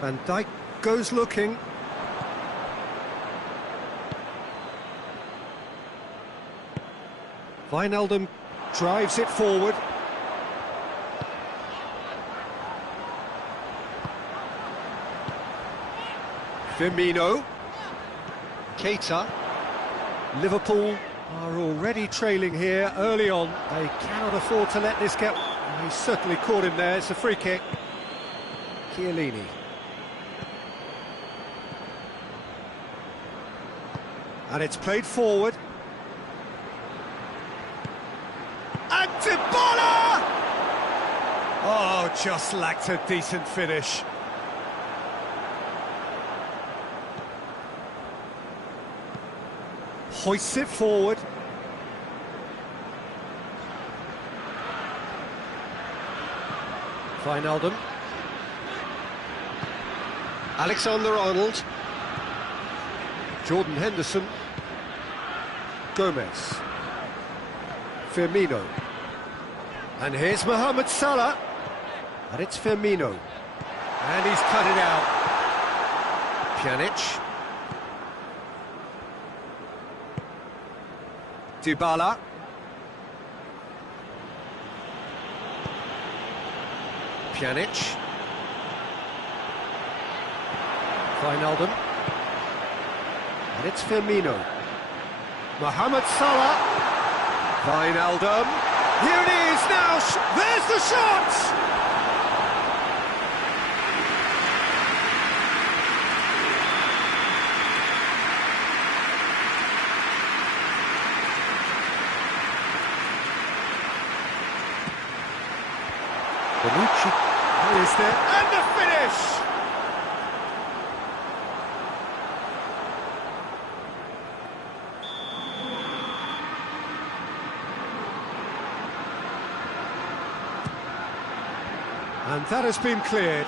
Van Dijk goes looking. Wijnaldum drives it forward. Firmino. Keita. Liverpool are already trailing here early on. They cannot afford to let this get... He certainly caught him there. It's a free kick. Chiellini. And it's played forward. And Dybala! Oh, just lacked a decent finish. Hoists it forward. Wijnaldum. Alexander-Arnold. Jordan Henderson. Gomez. Firmino. And here's Mohamed Salah. And it's Firmino. And he's cut it out. Pjanic. Dybala. Pjanic. Wijnaldum. And it's Firmino. Mohamed Salah. Wijnaldum. Here it is now. There's the shot! Bonucci. There is there. And the finish! And that has been cleared.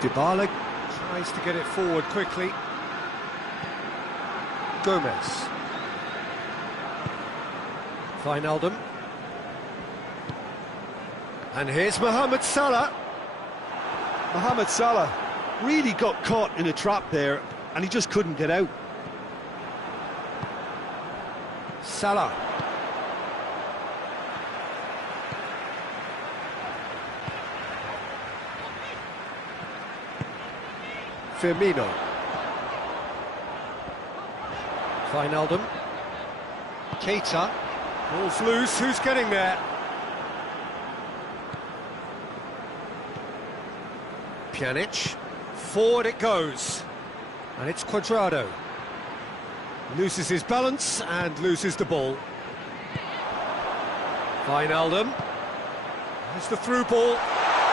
Dybala tries to get it forward quickly. Gomez. Wijnaldum. And here's Mohamed Salah. Mohamed Salah really got caught in a trap there, and he just couldn't get out. Salah. Firmino. Wijnaldum. Keita. Ball's loose, who's getting there? Pjanic. Forward it goes. And it's Cuadrado. Loses his balance and loses the ball. Wijnaldum. There's the through ball.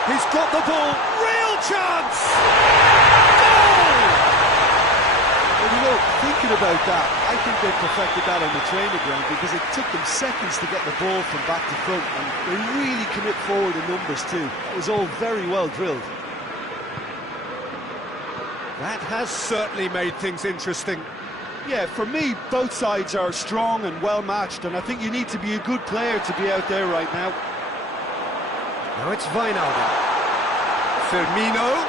He's got the ball. Real chance! Goal! Well, you know, thinking about that, I think they perfected that on the training ground because it took them seconds to get the ball from back to front, and they really commit forward in numbers too. It was all very well drilled. That has certainly made things interesting. Yeah, for me, both sides are strong and well matched, and I think you need to be a good player to be out there right now. Now it's Wijnaldum. Firmino.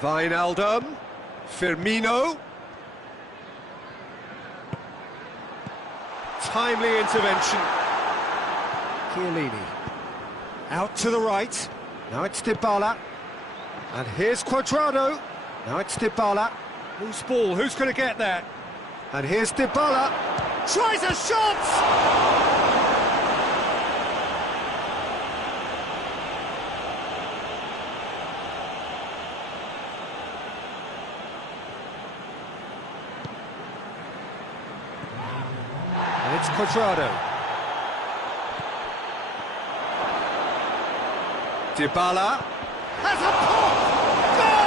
Wijnaldum. Firmino. Timely intervention. Chiellini. Out to the right. Now it's Dybala. And here's Cuadrado. Now it's Dybala. Loose ball, who's going to get there? And here's Dybala. Tries a shot! And it's Cuadrado. Dybala. Has a pop! Goal!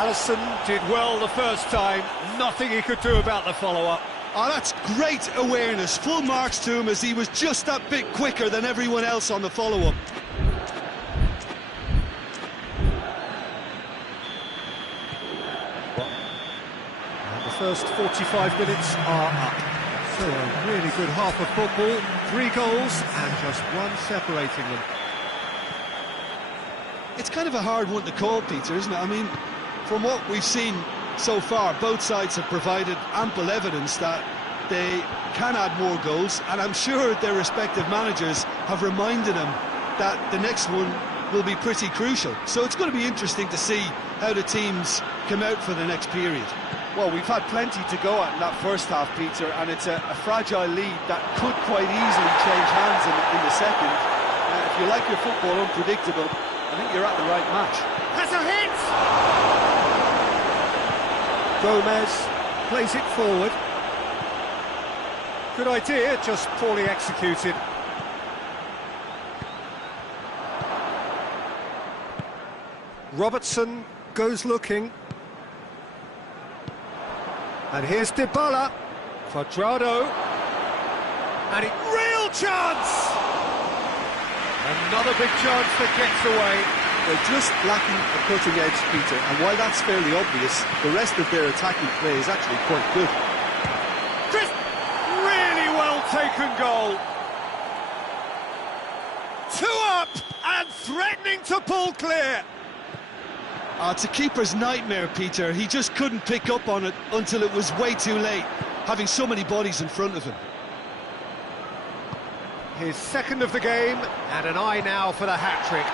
Alisson did well the first time. Nothing he could do about the follow-up. Oh, that's great awareness. Full marks to him as he was just that bit quicker than everyone else on the follow-up. And the first 45 minutes are up. So a really good half of football. 3 goals and just one separating them. It's kind of a hard one to call, Peter, isn't it? I mean, from what we've seen So far, both sides have provided ample evidence that they can add more goals, and I'm sure their respective managers have reminded them that the next one will be pretty crucial. So it's going to be interesting to see how the teams come out for the next period. Well, we've had plenty to go at in that first half, Peter, and it's a fragile lead that could quite easily change hands in the second. If you like your football unpredictable, I think you're at the right match. Has a hit! Gomez plays it forward. Good idea, just poorly executed. Robertson goes looking. And here's Dybala. Quadrado. And it, real chance! Another big chance that gets away. They're just lacking a cutting edge, Peter, and while that's fairly obvious, the rest of their attacking play is actually quite good. Chris, really well taken goal. 2 up and threatening to pull clear. It's a keeper's nightmare, Peter. He just couldn't pick up on it until it was way too late, having so many bodies in front of him. His second of the game, and an eye now for the hat-trick.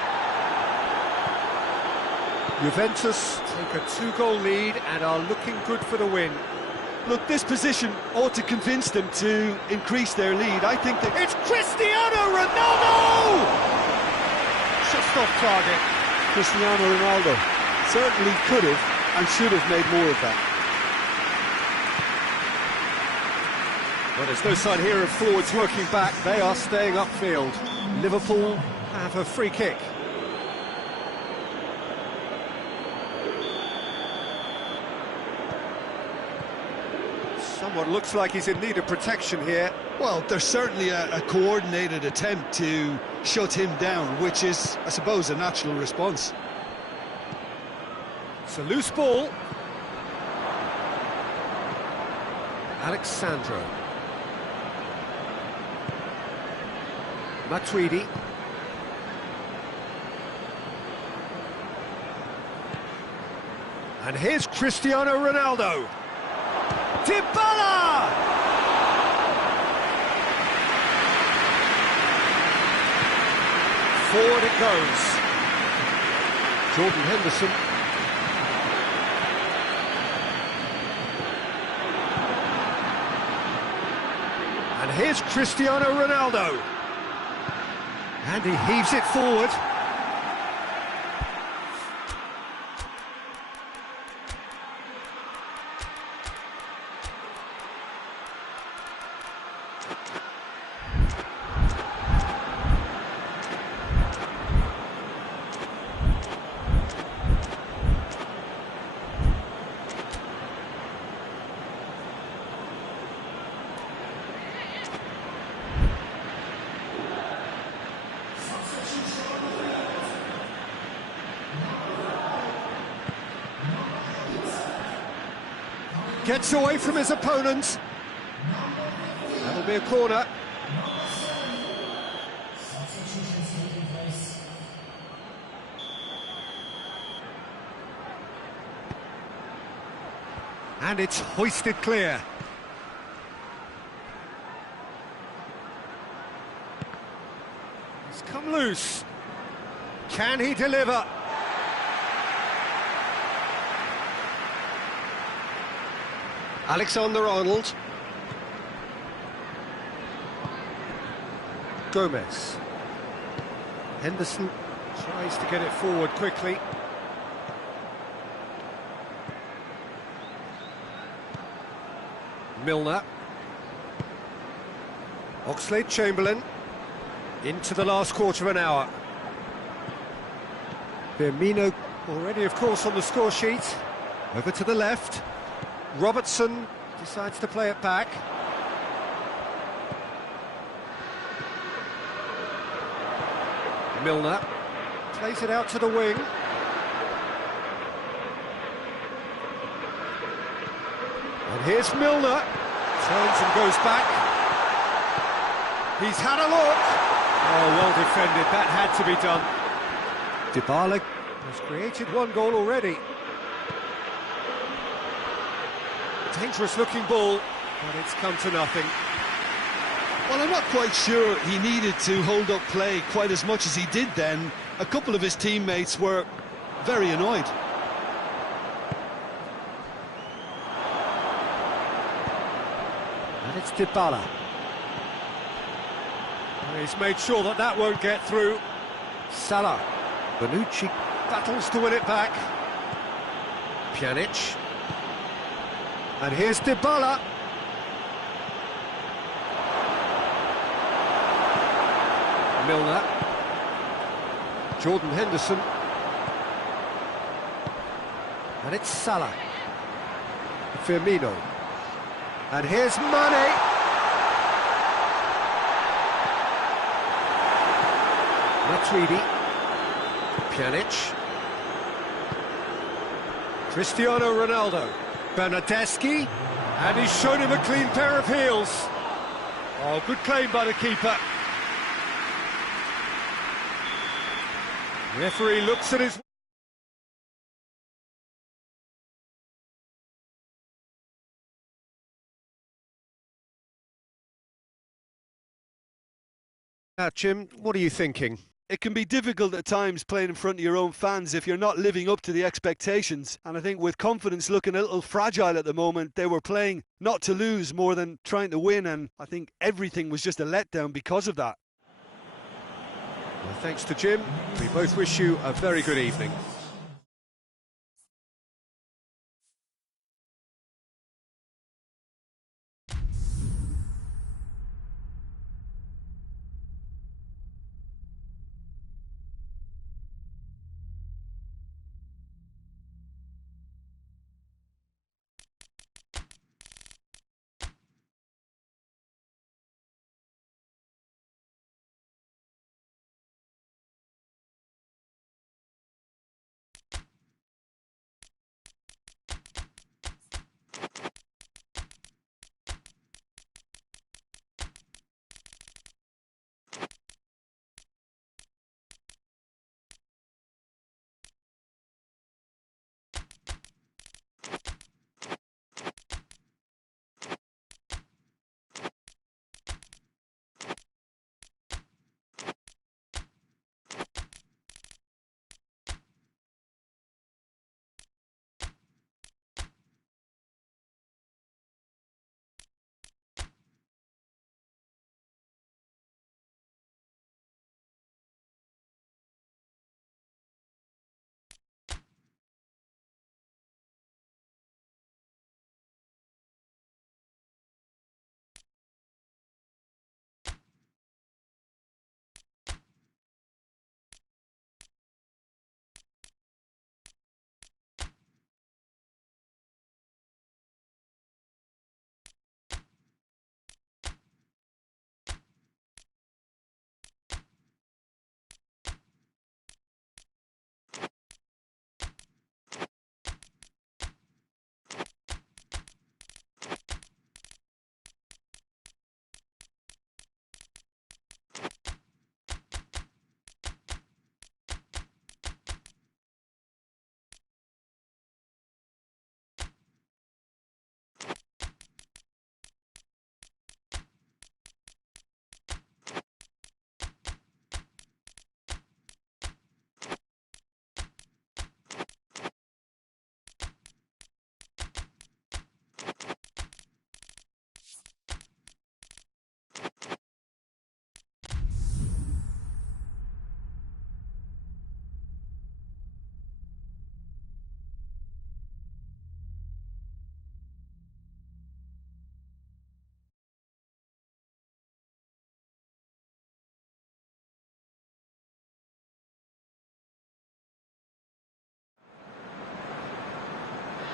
Juventus take a 2-goal lead and are looking good for the win. Look, this position ought to convince them to increase their lead. I think that... It's Cristiano Ronaldo! Just off target. Cristiano Ronaldo certainly could have and should have made more of that. Well, there's no sign here of forwards working back. They are staying upfield. Liverpool have a free kick. Someone looks like he's in need of protection here. Well, there's certainly a coordinated attempt to shut him down, which is, I suppose, a natural response. It's a loose ball. Alexandro. Matuidi. And here's Cristiano Ronaldo. Dybala! Forward it goes. Jordan Henderson. And here's Cristiano Ronaldo. And he heaves it forward. Gets away from his opponent. That'll be a corner. And it's hoisted clear. He's come loose. Can he deliver? Alexander-Arnold. Gomez. Henderson tries to get it forward quickly. Milner. Oxlade-Chamberlain. Into the last quarter of an hour. Firmino already, of course, on the score sheet. Over to the left. Robertson decides to play it back. Milner plays it out to the wing. And here's Milner. Turns and goes back. He's had a look. Oh, well defended. That had to be done. Dybala has created 1 goal already. Dangerous looking ball, but it's come to nothing. Well, I'm not quite sure he needed to hold up play quite as much as he did then. A couple of his teammates were very annoyed. And it's Dybala. And he's made sure that that won't get through. Salah. Bonucci battles to win it back. Pjanic. And here's Dybala. Milner. Jordan Henderson. And it's Salah. Firmino. And here's Mane. Matuidi. Pjanic. Cristiano Ronaldo. Bernardeschi. And he's shown him a clean pair of heels. Oh, good claim by the keeper. Referee looks at his... Now, Jim, what are you thinking? It can be difficult at times playing in front of your own fans if you're not living up to the expectations. And I think with confidence looking a little fragile at the moment, they were playing not to lose more than trying to win. And I think everything was just a letdown because of that. Well, thanks to Jim. We both wish you a very good evening.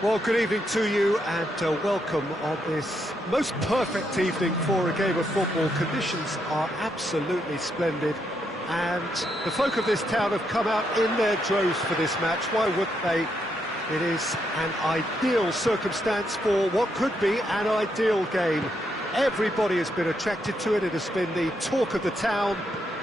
Well, good evening to you and welcome on this most perfect evening for a game of football. Conditions are absolutely splendid and the folk of this town have come out in their droves for this match. Why wouldn't they? It is an ideal circumstance for what could be an ideal game. Everybody has been attracted to it. It has been the talk of the town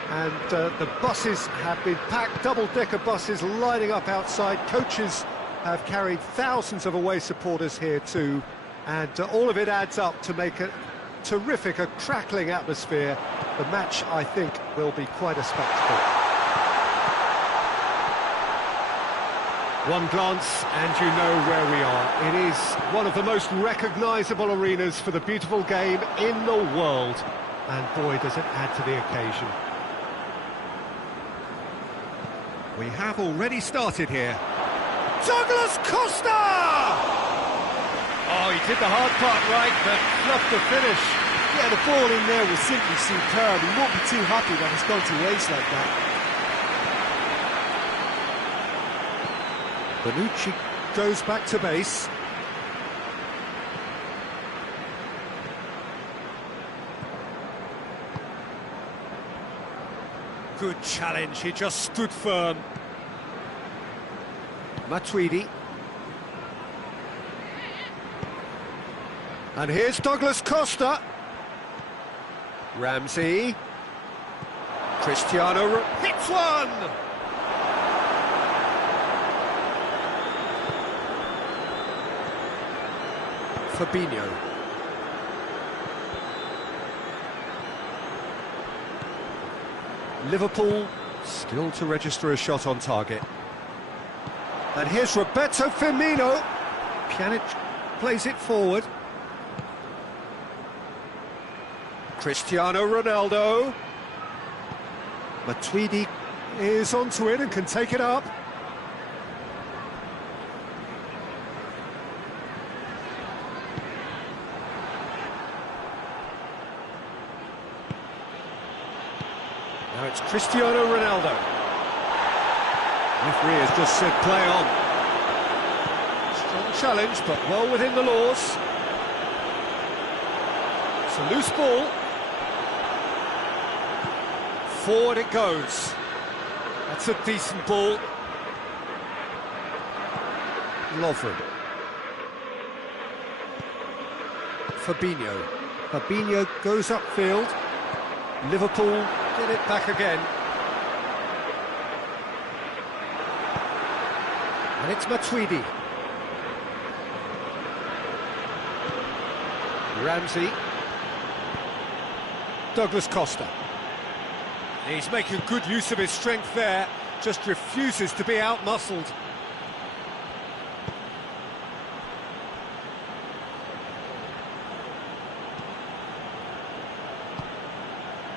and the buses have been packed, double-decker buses lining up outside. Coaches have carried thousands of away supporters here to And all of it adds up to make a terrific, a crackling atmosphere. The match, I think, will be quite a spectacle. One glance and you know where we are. It is one of the most recognisable arenas for the beautiful game in the world. And boy, does it add to the occasion. We have already started here. Douglas Costa! Oh, he did the hard part right, but fluffed the finish. Yeah, the ball in there was simply superb. He won't be too happy that it's gone to waste like that. Bonucci goes back to base. Good challenge, he just stood firm. Matuidi. And here's Douglas Costa. Ramsey. Cristiano hits one! Fabinho. Liverpool still to register a shot on target. And here's Roberto Firmino. Pjanic plays it forward. Cristiano Ronaldo. Matuidi is onto it and can take it up. Now it's Cristiano Ronaldo. Referee has just said play on. Strong challenge, but well within the laws. It's a loose ball. Forward it goes. That's a decent ball. Lovren. Fabinho. Fabinho goes upfield. Liverpool get it back again. And it's Matuidi. Ramsey. Douglas Costa. He's making good use of his strength there, just refuses to be out-muscled.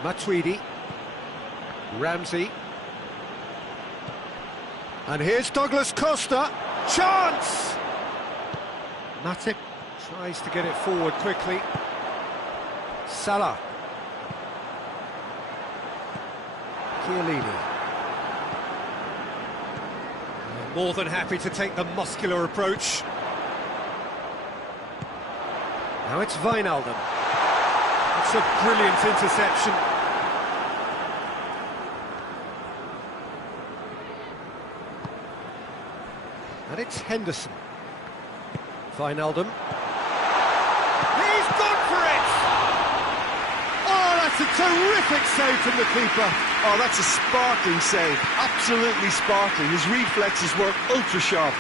Matuidi. Ramsey. And here's Douglas Costa. Chance! Matip tries to get it forward quickly. Salah. Chiellini. More than happy to take the muscular approach. Now it's Wijnaldum. It's a brilliant interception. And it's Henderson. Wijnaldum. He's gone for it! Oh, that's a terrific save from the keeper. Oh, that's a sparkling save. Absolutely sparkling. His reflexes were ultra sharp.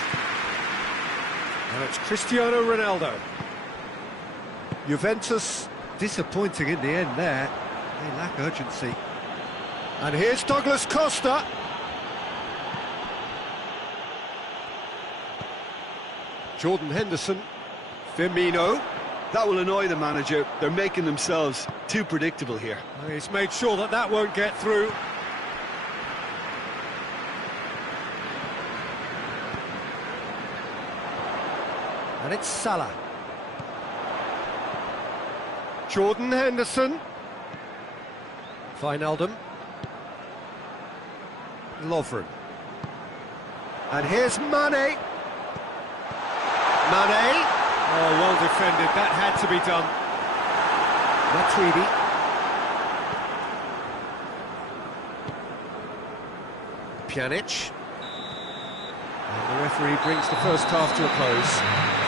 Now it's Cristiano Ronaldo. Juventus disappointing in the end there. They lack urgency. And here's Douglas Costa. Jordan Henderson. Firmino. That will annoy the manager. They're making themselves too predictable here. He's made sure that that won't get through. And it's Salah. Jordan Henderson. Wijnaldum. Lovren. And here's Mane. Mane. Oh, well defended. That had to be done. Matuidi. Pjanic. And the referee brings the first half to a close.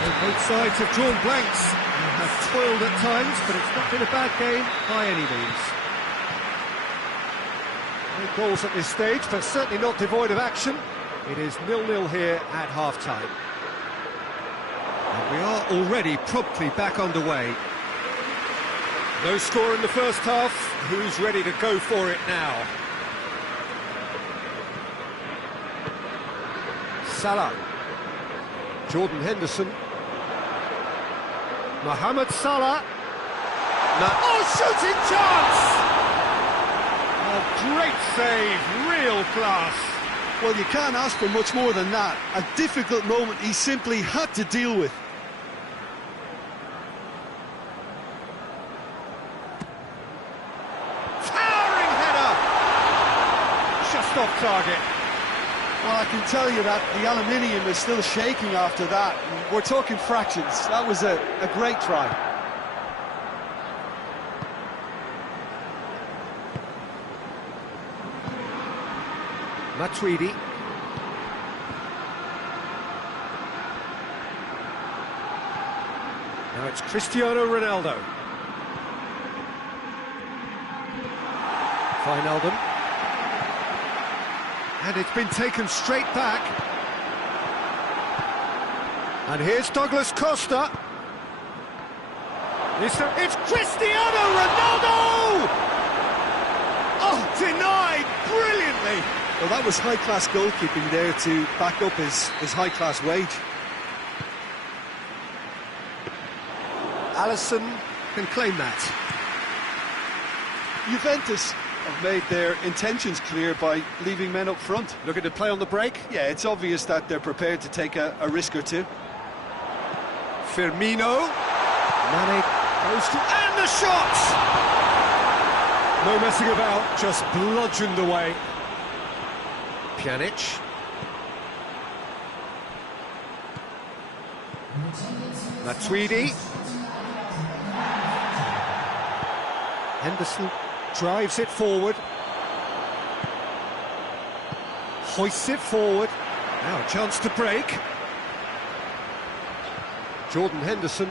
So both sides have drawn blanks and have toiled at times, but it's not been a bad game by any means. No goals at this stage, but certainly not devoid of action. It is 0-0 here at half-time. We are already promptly back underway. No score in the first half. Who's ready to go for it now? Salah. Jordan Henderson. Mohamed Salah. Oh, shooting chance! A great save, real class. Well, you can't ask for much more than that. A difficult moment he simply had to deal with. Towering header! Just off target. Well, I can tell you that the aluminium is still shaking after that. We're talking fractions. That was a great try. Matuidi. Now it's Cristiano Ronaldo. Wijnaldum. And it's been taken straight back. And here's Douglas Costa. It's Cristiano Ronaldo! Oh, denied brilliantly. Well, that was high-class goalkeeping there to back up his high-class wage. Alisson can claim that. Juventus have made their intentions clear by leaving men up front. Looking to play on the break. Yeah, it's obvious that they're prepared to take a risk or two. Firmino. Mane goes to... And the shot! No messing about, just bludgeoned away. Pjanic. Matuidi. Henderson drives it forward. Hoists it forward. Now a chance to break. Jordan Henderson.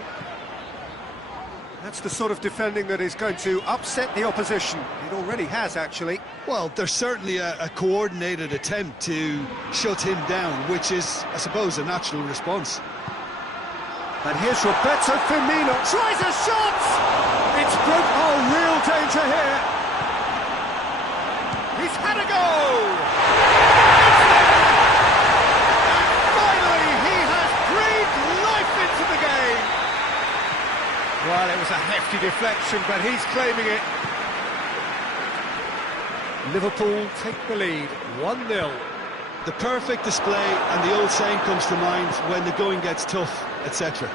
That's the sort of defending that is going to upset the opposition. It already has, actually. Well, there's certainly a coordinated attempt to shut him down, which is, I suppose, a natural response. And here's Roberto Firmino. Tries a shot! It's broke. Oh, real danger here. He's had a go! And finally, he has breathed life into the game. Well, it was a hefty deflection, but he's claiming it. Liverpool take the lead, 1-0. The perfect display, and the old saying comes to mind, when the going gets tough, etc.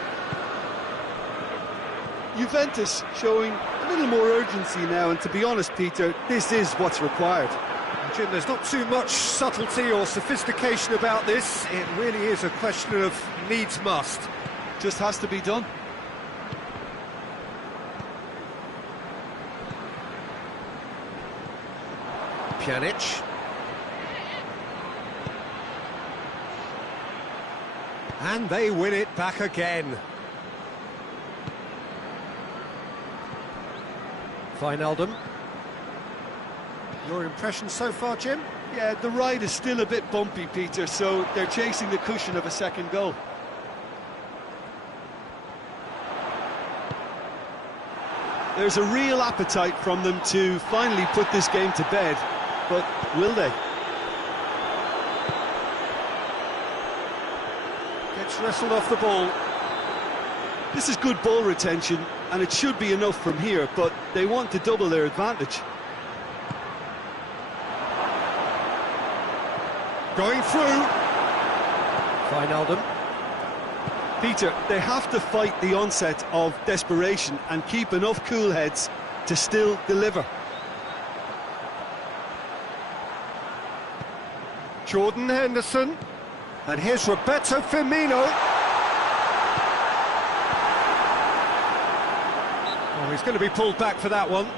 Juventus showing a little more urgency now, and to be honest, Peter, this is what's required. Jim, there's not too much subtlety or sophistication about this. It really is a question of needs must. Just has to be done. Pjanic. And they win it back again. Wijnaldum. Your impression so far, Jim? Yeah, the ride is still a bit bumpy, Peter, so they're chasing the cushion of a second goal. There's a real appetite from them to finally put this game to bed, but will they? Gets wrestled off the ball. This is good ball retention, and it should be enough from here, but they want to double their advantage. Going through. Wijnaldum. Peter, they have to fight the onset of desperation and keep enough cool heads to still deliver. Jordan Henderson. And here's Roberto Firmino. Oh, he's going to be pulled back for that one.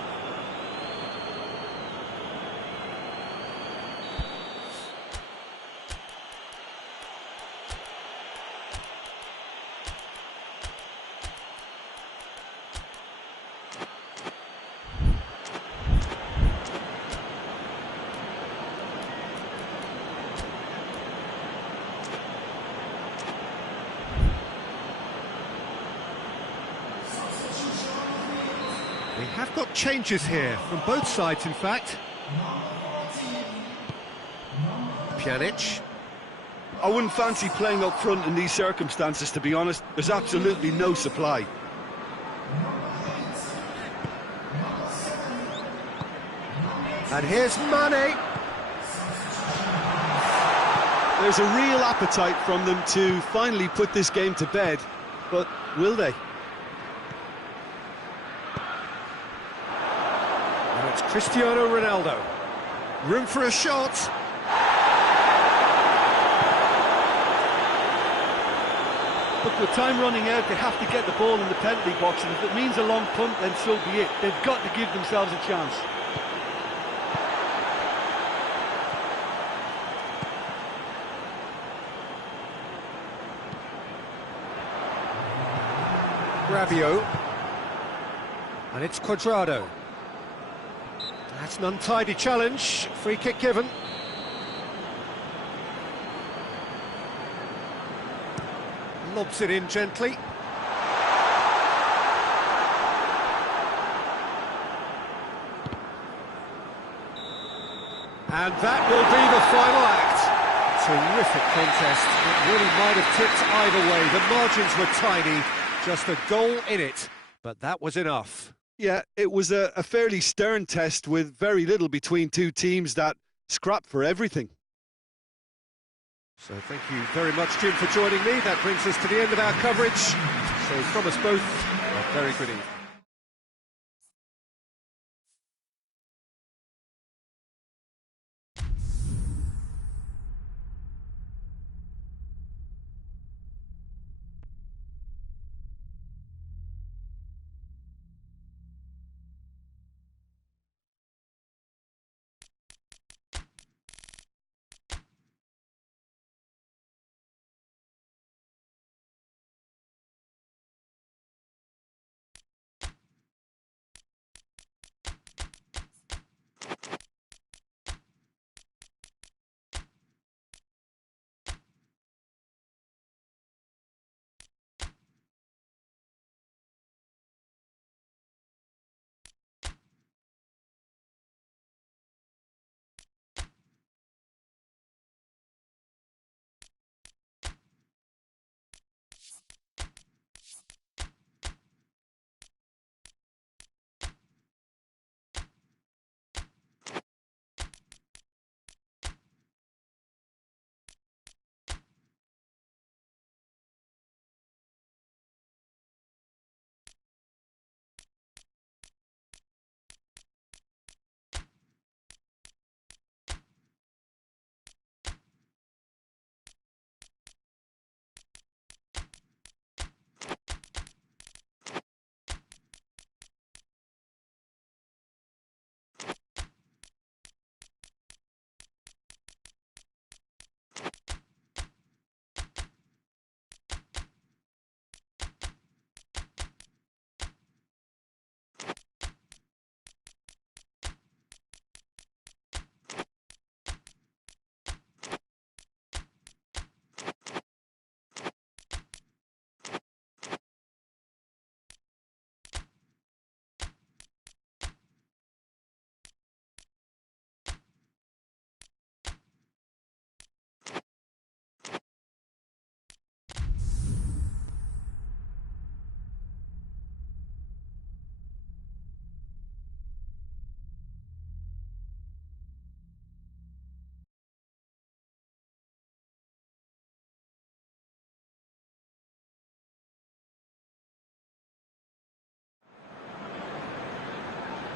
have got changes here from both sides, in fact. Pjanic. I wouldn't fancy playing up front in these circumstances, to be honest. There's absolutely no supply. And here's Mane. There's a real appetite from them to finally put this game to bed, but will they? Now it's Cristiano Ronaldo. Room for a shot. Look, with time running out, they have to get the ball in the penalty box, and if it means a long punt, then so be it. They've got to give themselves a chance. Rabiot. And it's Cuadrado. That's an untidy challenge. Free kick given. Lobs it in gently. And that will be the final act. Terrific contest. It really might have tipped either way. The margins were tiny. Just a goal in it, but that was enough. Yeah, it was a fairly stern test with very little between two teams that scrapped for everything. So thank you very much, Jim, for joining me. That brings us to the end of our coverage. So from us both, a very good evening.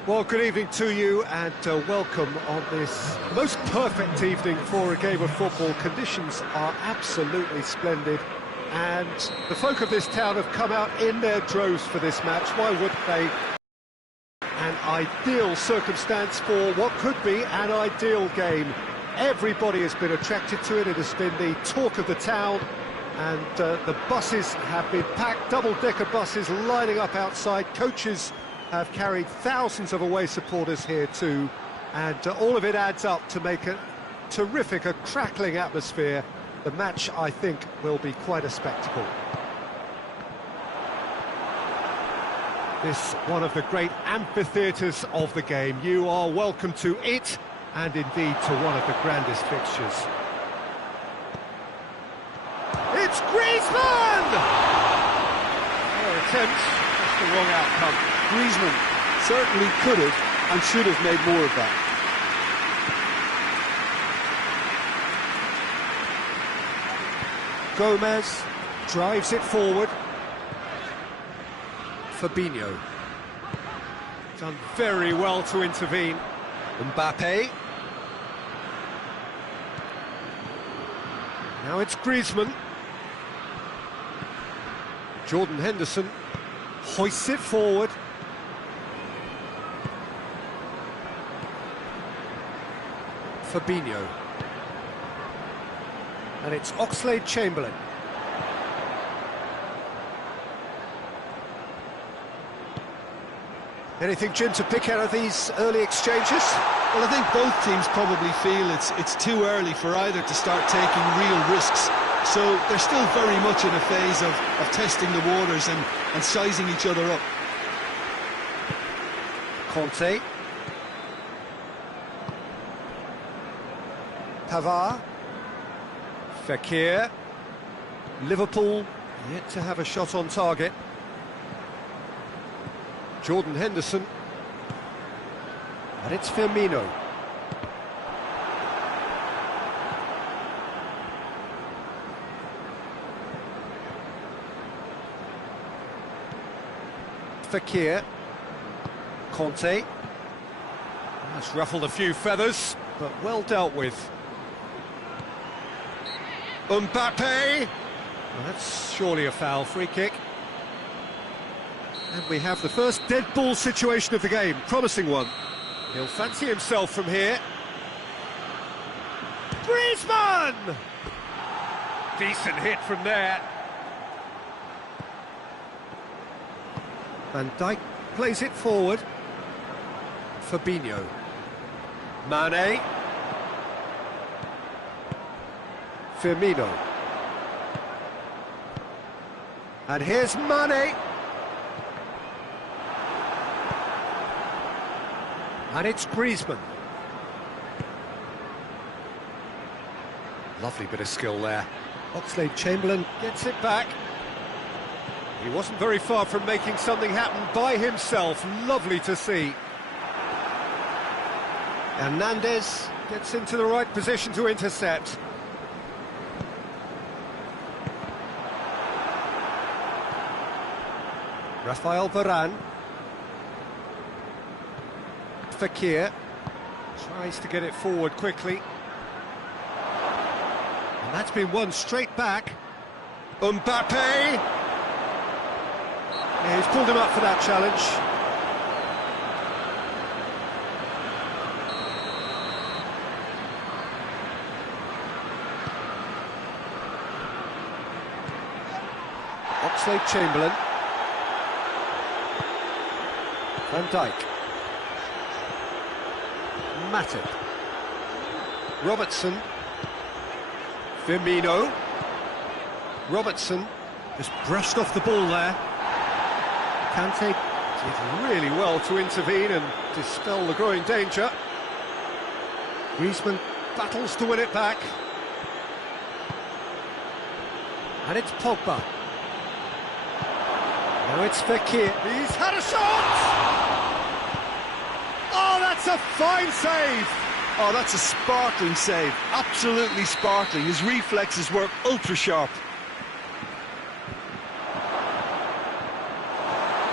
Well, good evening to you and welcome on this most perfect evening for a game of football. Conditions are absolutely splendid and the folk of this town have come out in their droves for this match. Why wouldn't they? An ideal circumstance for what could be an ideal game. Everybody has been attracted to it. It has been the talk of the town and the buses have been packed, double-decker buses lining up outside. Coaches have carried thousands of away supporters here too, and all of it adds up to make a terrific, a crackling atmosphere. The match, I think, will be quite a spectacle. This one of the great amphitheatres of the game. You are welcome to it, and indeed to one of the grandest fixtures. It's Griezmann! Oh, attempt, that's the wrong outcome. Griezmann certainly could have and should have made more of that. Gomez drives it forward. Fabinho. Done very well to intervene. Mbappe. Now it's Griezmann. Jordan Henderson hoists it forward. Fabinho. And it's Oxlade-Chamberlain. Anything, Jim, to pick out of these early exchanges? Well, I think both teams probably feel it's too early for either to start taking real risks. So they're still very much in a phase of testing the waters and sizing each other up. Conte. Pavard. Fekir. Liverpool yet to have a shot on target. Jordan Henderson. And it's Firmino. Fekir. Conte. That's ruffled a few feathers, but well dealt with. Mbappe! Well, that's surely a foul, free kick. And we have the first dead ball situation of the game, promising one. He'll fancy himself from here. Griezmann! Decent hit from there. Van Dijk plays it forward. Fabinho. Mane. Firmino. And here's Mane. And it's Griezmann. Lovely bit of skill there. Oxlade-Chamberlain gets it back. He wasn't very far from making something happen by himself. Lovely to see. Hernandez gets into the right position to intercept. Rafael Varane. Fekir tries to get it forward quickly. And that's been won straight back. Mbappe! Yeah, he's pulled him up for that challenge. Oxlade-Chamberlain. Van Dijk. Matip. Robertson. Firmino. Robertson just brushed off the ball there. Kante did really well to intervene and dispel the growing danger. Griezmann battles to win it back. And it's Pogba. Now it's Fekir. He's had a shot! Oh, that's a fine save! Oh, that's a sparkling save. Absolutely sparkling. His reflexes work ultra sharp.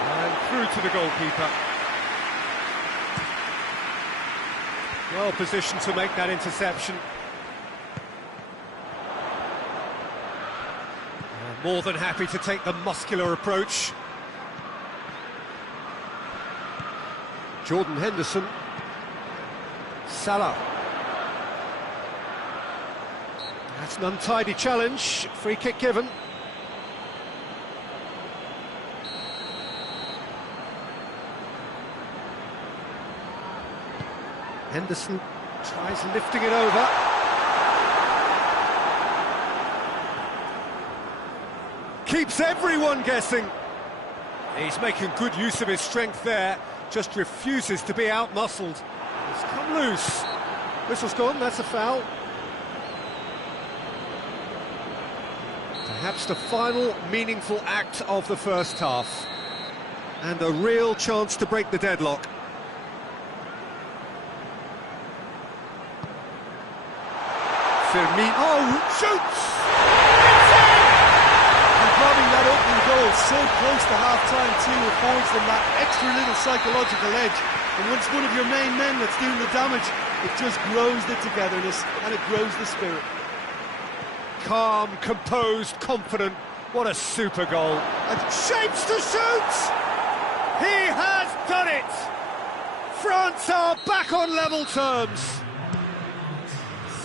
And through to the goalkeeper. Well positioned to make that interception. More than happy to take the muscular approach. Jordan Henderson. Salah. That's an untidy challenge. Free kick given. Henderson tries lifting it over. Keeps everyone guessing. He's making good use of his strength there, just refuses to be out-muscled. He's come loose. Whistle's gone, that's a foul. Perhaps the final meaningful act of the first half. And a real chance to break the deadlock. Firmino, oh, shoots! Robbing that opening goal so close to half-time too affords them that extra little psychological edge. And when it's one of your main men that's doing the damage, it just grows the togetherness and it grows the spirit. Calm, composed, confident. What a super goal. And shapes to shoot! He has done it! France are back on level terms.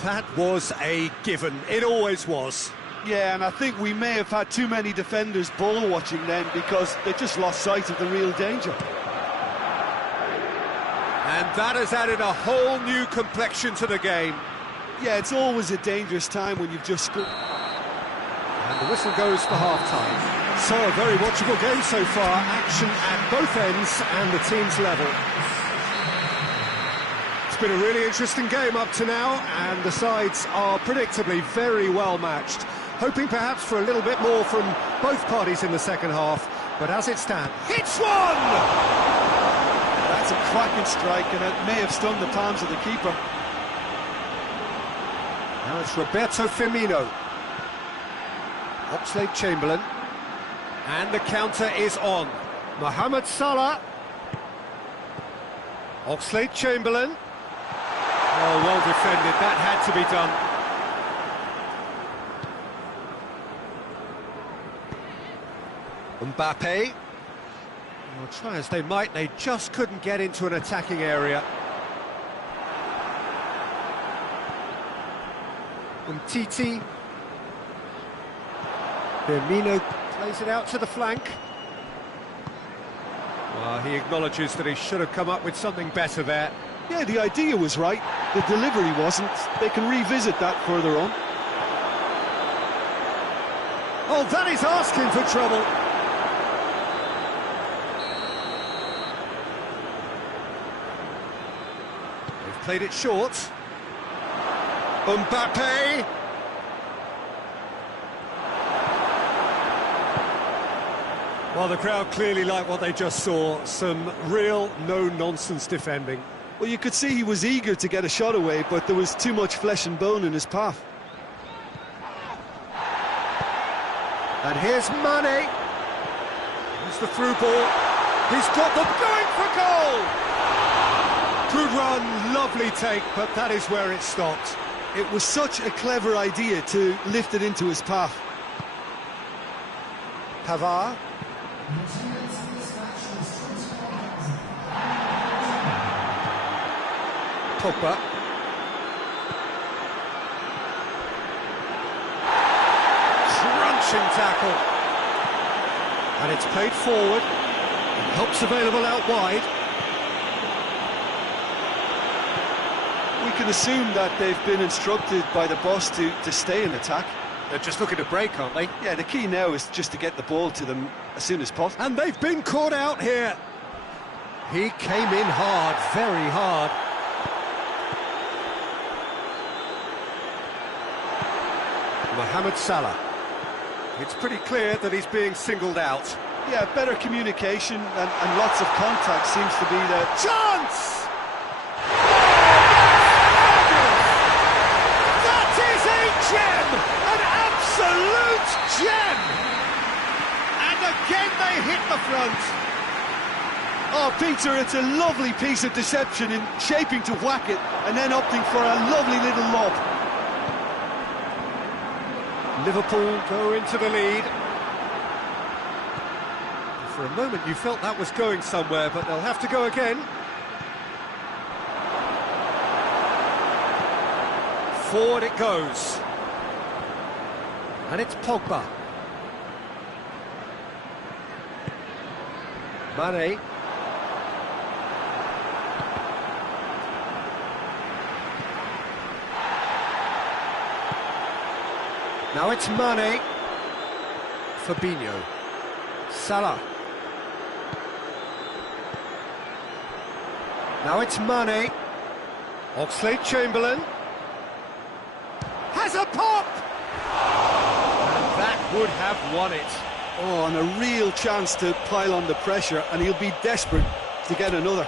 That was a given. It always was. Yeah, and I think we may have had too many defenders ball watching then because they just lost sight of the real danger. And that has added a whole new complexion to the game. Yeah, it's always a dangerous time when you've just scored. And the whistle goes for half-time. So a very watchable game so far. Action at both ends and the team's level. It's been a really interesting game up to now, and the sides are predictably very well matched. Hoping perhaps for a little bit more from both parties in the second half, but as it stands, hits one! That's a cracking strike, and it may have stung the palms of the keeper. Now it's Roberto Firmino. Oxlade-Chamberlain. And the counter is on. Mohamed Salah. Oxlade-Chamberlain. Oh, well defended. That had to be done. Mbappe. Well, try as they might, they just couldn't get into an attacking area. Titi. Firmino plays it out to the flank. Well, he acknowledges that he should have come up with something better there. Yeah, the idea was right, the delivery wasn't. They can revisit that further on. Oh, that is asking for trouble. They've played it short. Mbappe. Well, the crowd clearly liked what they just saw. Some real no-nonsense defending. Well, you could see he was eager to get a shot away, but there was too much flesh and bone in his path. And here's Mane. Here's the through ball. He's got them going for goal! Good run, lovely take, but that is where it stopped. It was such a clever idea to lift it into his path. Pavard. Pogba. Crunching tackle. And it's played forward. And help's available out wide. We can assume that they've been instructed by the boss to stay in attack. They're just looking to break, aren't they? Yeah, the key now is just to get the ball to them as soon as possible. And they've been caught out here. He came in hard, very hard. Mohamed Salah. It's pretty clear that he's being singled out. Yeah, better communication and lots of contact seems to be the chance! That is a gem! An absolute gem! And again they hit the front. Oh, Peter, it's a lovely piece of deception in shaping to whack it and then opting for a lovely little lob. Liverpool go into the lead. For a moment you felt that was going somewhere, but they'll have to go again. Forward it goes. And it's Pogba. Mane. Now it's Mane. Fabinho. Salah. Now it's Mane. Oxlade-Chamberlain. Has a pop! And that would have won it. Oh, and a real chance to pile on the pressure, and he'll be desperate to get another.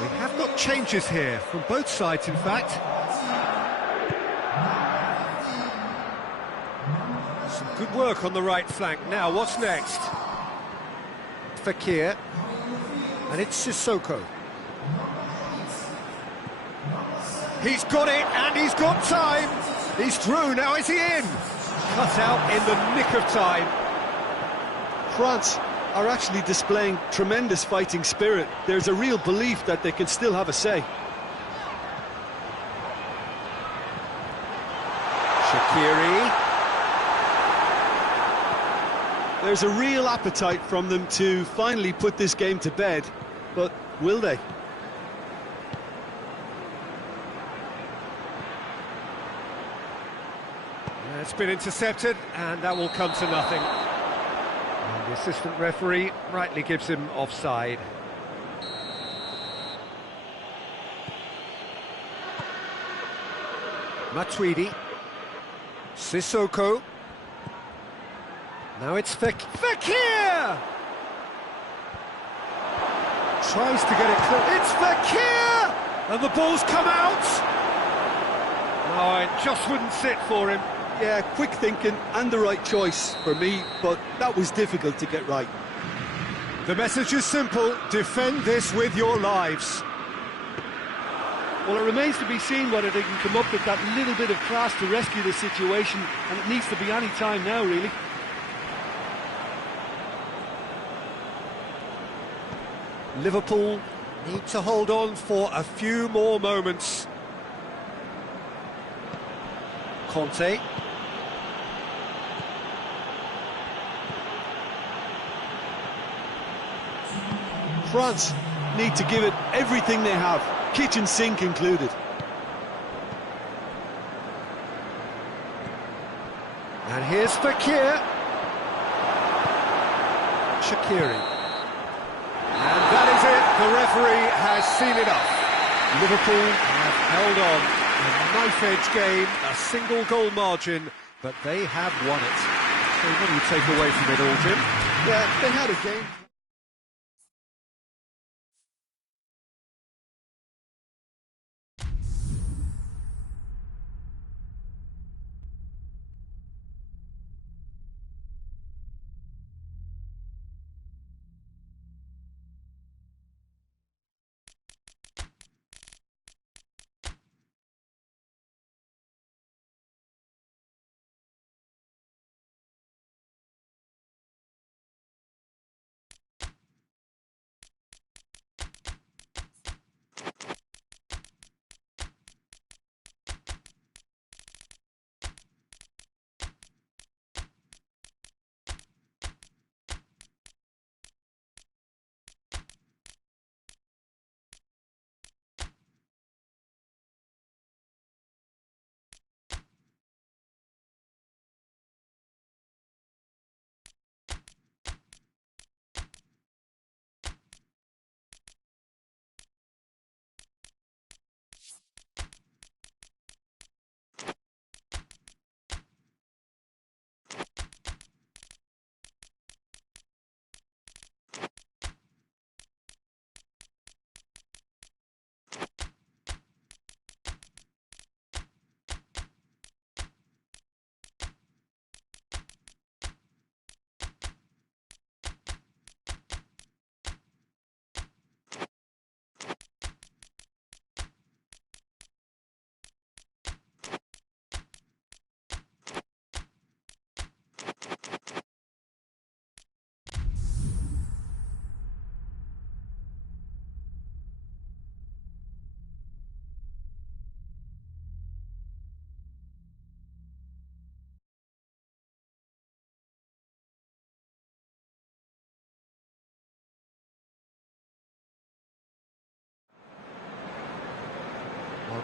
We have got changes here, from both sides in fact. Some good work on the right flank. Now, what's next? Fekir. And it's Sissoko. He's got it, and he's got time! He's through, now is he in? Cut out in the nick of time. France are actually displaying tremendous fighting spirit. There's a real belief that they can still have a say. Shaqiri. There's a real appetite from them to finally put this game to bed, but will they? It's been intercepted, and that will come to nothing. And the assistant referee rightly gives him offside. Matuidi. Sissoko. Now it's Fekir! Tries to get it clear. It's Fekir! And the ball's come out! Oh, it just wouldn't sit for him. Yeah, quick thinking and the right choice for me, but that was difficult to get right. The message is simple: defend this with your lives. Well, it remains to be seen whether they can come up with that little bit of class to rescue the situation, and it needs to be any time now, really. Liverpool need to hold on for a few more moments. Conte. France need to give it everything they have, kitchen sink included. And here's Fekir. Shaqiri. And that is it. The referee has seen enough. Liverpool have held on. A knife-edge game, a single goal margin, but they have won it. So what do you take away from it all, Jim? Yeah, they had a game.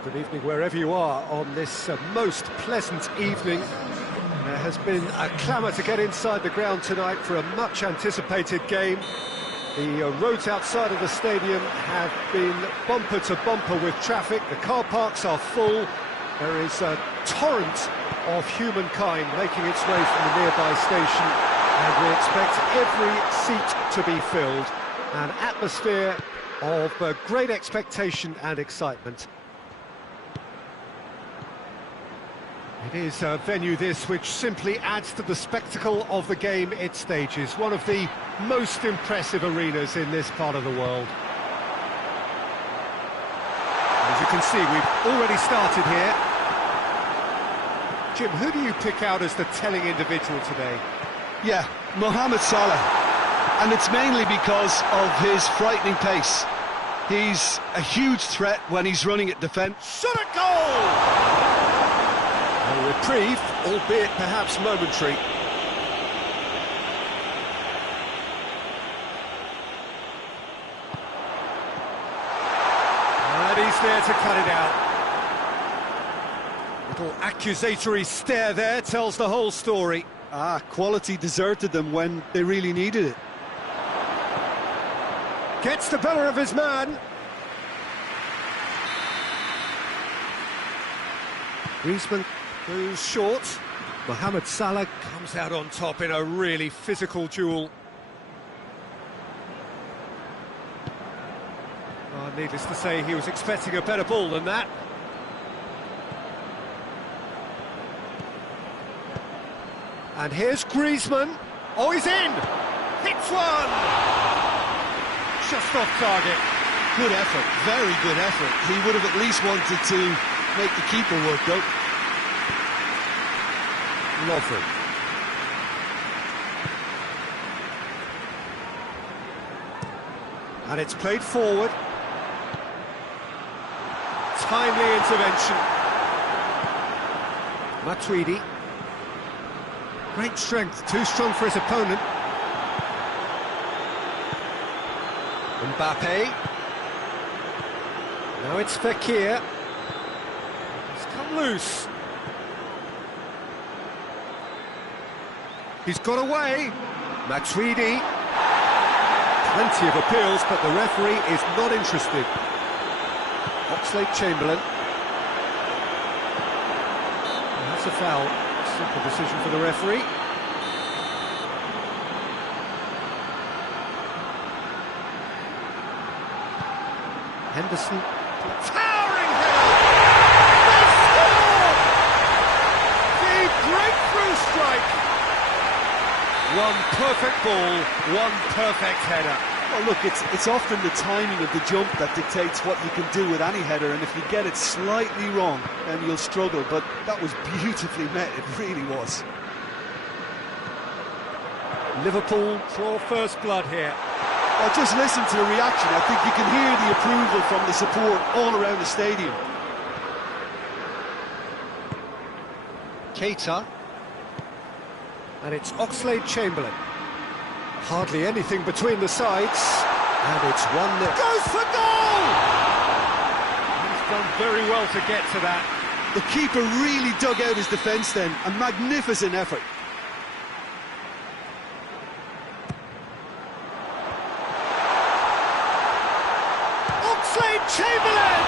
Good evening wherever you are on this most pleasant evening. There has been a clamour to get inside the ground tonight for a much anticipated game. The roads outside of the stadium have been bumper to bumper with traffic. The car parks are full. There is a torrent of humankind making its way from the nearby station, and we expect every seat to be filled. An atmosphere of great expectation and excitement. It is a venue this which simply adds to the spectacle of the game it stages. One of the most impressive arenas in this part of the world. As you can see, we've already started here. Jim, who do you pick out as the telling individual today? Yeah, Mohamed Salah. And it's mainly because of his frightening pace. He's a huge threat when he's running at defence. Shot a goal! A reprieve, albeit perhaps momentary. And he's there to cut it out. Little accusatory stare there tells the whole story. Quality deserted them when they really needed it. Gets the better of his man. Griezmann goes short. Mohamed Salah comes out on top in a really physical duel. Needless to say, he was expecting a better ball than that. And here's Griezmann. Oh, he's in! Hits one! Just off target. Good effort, very good effort. He would have at least wanted to make the keeper work, though. Lovren. And it's played forward. Timely intervention. Matuidi. Great strength, too strong for his opponent. Mbappe. Now it's Fekir. He's come loose. He's got away. Matuidi. Plenty of appeals, but the referee is not interested. Oxlade-Chamberlain. That's a foul. Simple decision for the referee. Henderson. Towering header! They score! The breakthrough strike! One perfect ball, one perfect header. Well, look, it's often the timing of the jump that dictates what you can do with any header, and if you get it slightly wrong, then you'll struggle, but that was beautifully met, it really was. Liverpool draw first blood here. Well, just listen to the reaction. I think you can hear the approval from the support all around the stadium. Keita. And it's Oxlade-Chamberlain. Hardly anything between the sides. And it's 1-0. Goes for goal! He's done very well to get to that. The keeper really dug out his defence then. A magnificent effort. Oxlade-Chamberlain!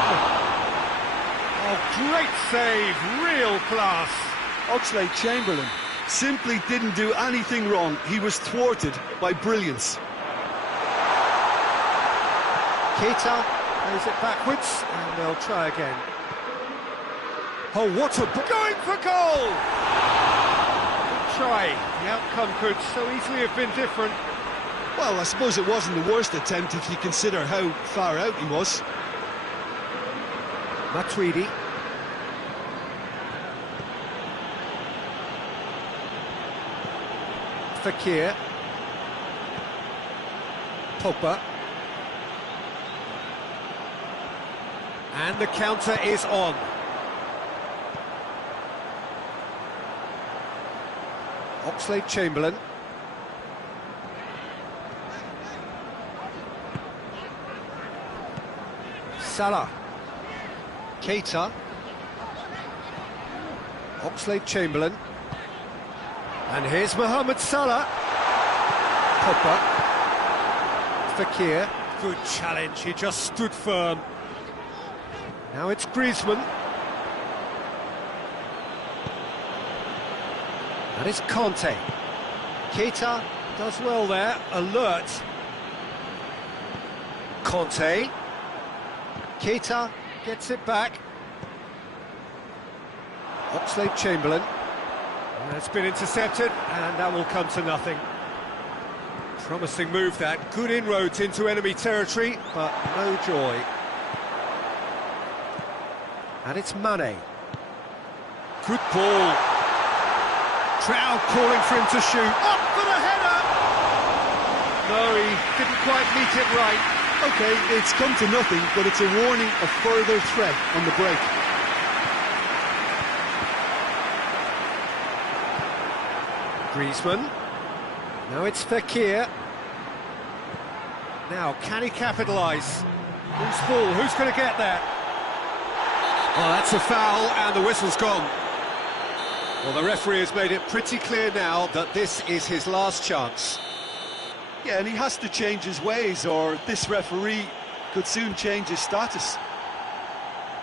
Oh, great save, real class. Oxlade-Chamberlain simply didn't do anything wrong. He was thwarted by brilliance. Keita plays it backwards, and they'll try again. Oh, what a... Going for goal! Good try. The outcome could so easily have been different. Well, I suppose it wasn't the worst attempt if you consider how far out he was. Matuidi. Fekir. Pogba. And the counter is on. Oxlade-Chamberlain. Salah. Keita. Oxlade-Chamberlain. And here's Mohamed Salah. Pogba. Fekir. Good challenge, he just stood firm. Now it's Griezmann. And it's Conte. Keita does well there, alert. Conte. Keita gets it back. Oxlade-Chamberlain. It's been intercepted, and that will come to nothing. Promising move that, good inroads into enemy territory, but no joy. And it's Mane. Good ball. Crowd calling for him to shoot. Up for the header! No, he didn't quite meet it right. OK, it's come to nothing, but it's a warning of further threat on the break. Griezmann. Now it's Fekir. Now, can he capitalise? Who's ball? Who's going to get there? Oh, that's a foul, and the whistle's gone. Well, the referee has made it pretty clear now that this is his last chance. Yeah, and he has to change his ways, or this referee could soon change his status.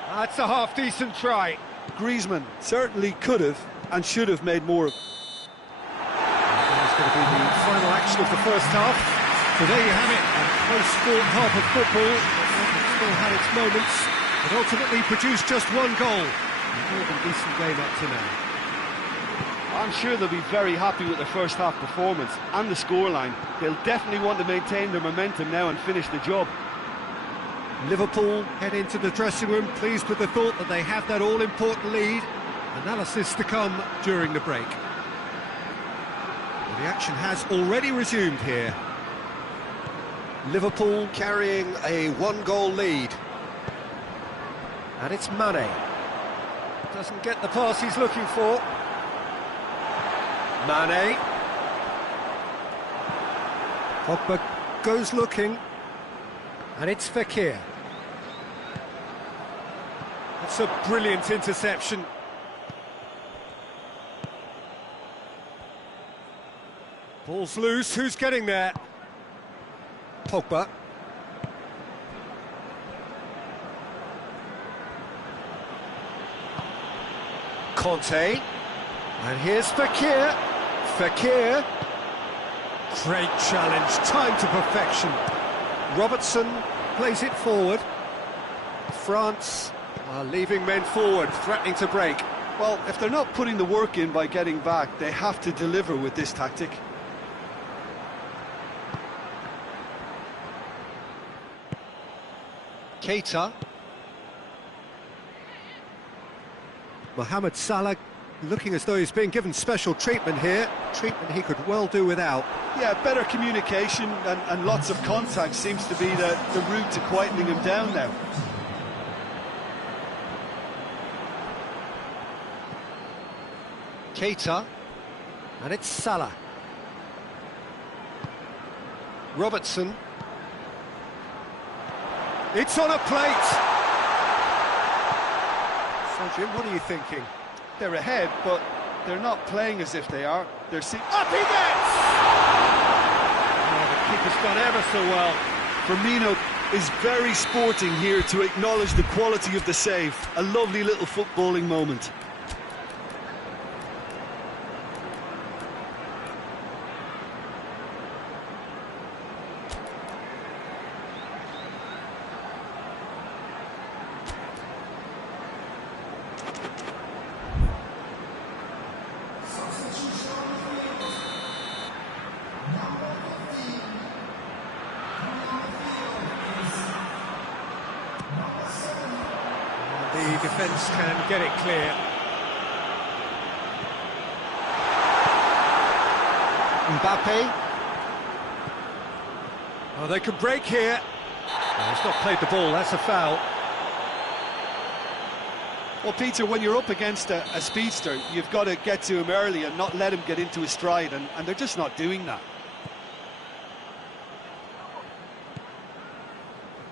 That's a half-decent try. Griezmann certainly could have and should have made more of it. That's going to be the final action of the first half. So there you have it, a close-fought half of football. It still had its moments, but ultimately produced just one goal. A more than decent game up to now. I'm sure they'll be very happy with their first half performance and the scoreline. They'll definitely want to maintain their momentum now and finish the job. Liverpool head into the dressing room pleased with the thought that they have that all-important lead. Analysis to come during the break. Well, the action has already resumed here. Liverpool carrying a one-goal lead. And it's Mane. Doesn't get the pass he's looking for. Mane. Pogba goes looking. And it's Fekir. That's a brilliant interception. Ball's loose, who's getting there? Pogba. Conte. And here's Fekir. Fekir. Great challenge, timed to perfection. Robertson plays it forward. France are leaving men forward, threatening to break. Well, if they're not putting the work in by getting back, they have to deliver with this tactic. Keita. Mohamed Salah looking as though he's being given special treatment here. Treatment he could well do without. Yeah, better communication and lots of contact seems to be the route to quietening him down now. Keita. And it's Salah. Robertson. It's on a plate! So, Jim, what are you thinking? They're ahead, but they're not playing as if they are. They're up he gets! Oh, the keeper's done ever so well. Firmino is very sporting here to acknowledge the quality of the save. A lovely little footballing moment. The defence can get it clear. Mbappe. Oh, they could break here. Oh, he's not played the ball, that's a foul. Well, Peter, when you're up against a speedster, you've got to get to him early and not let him get into his stride, and they're just not doing that.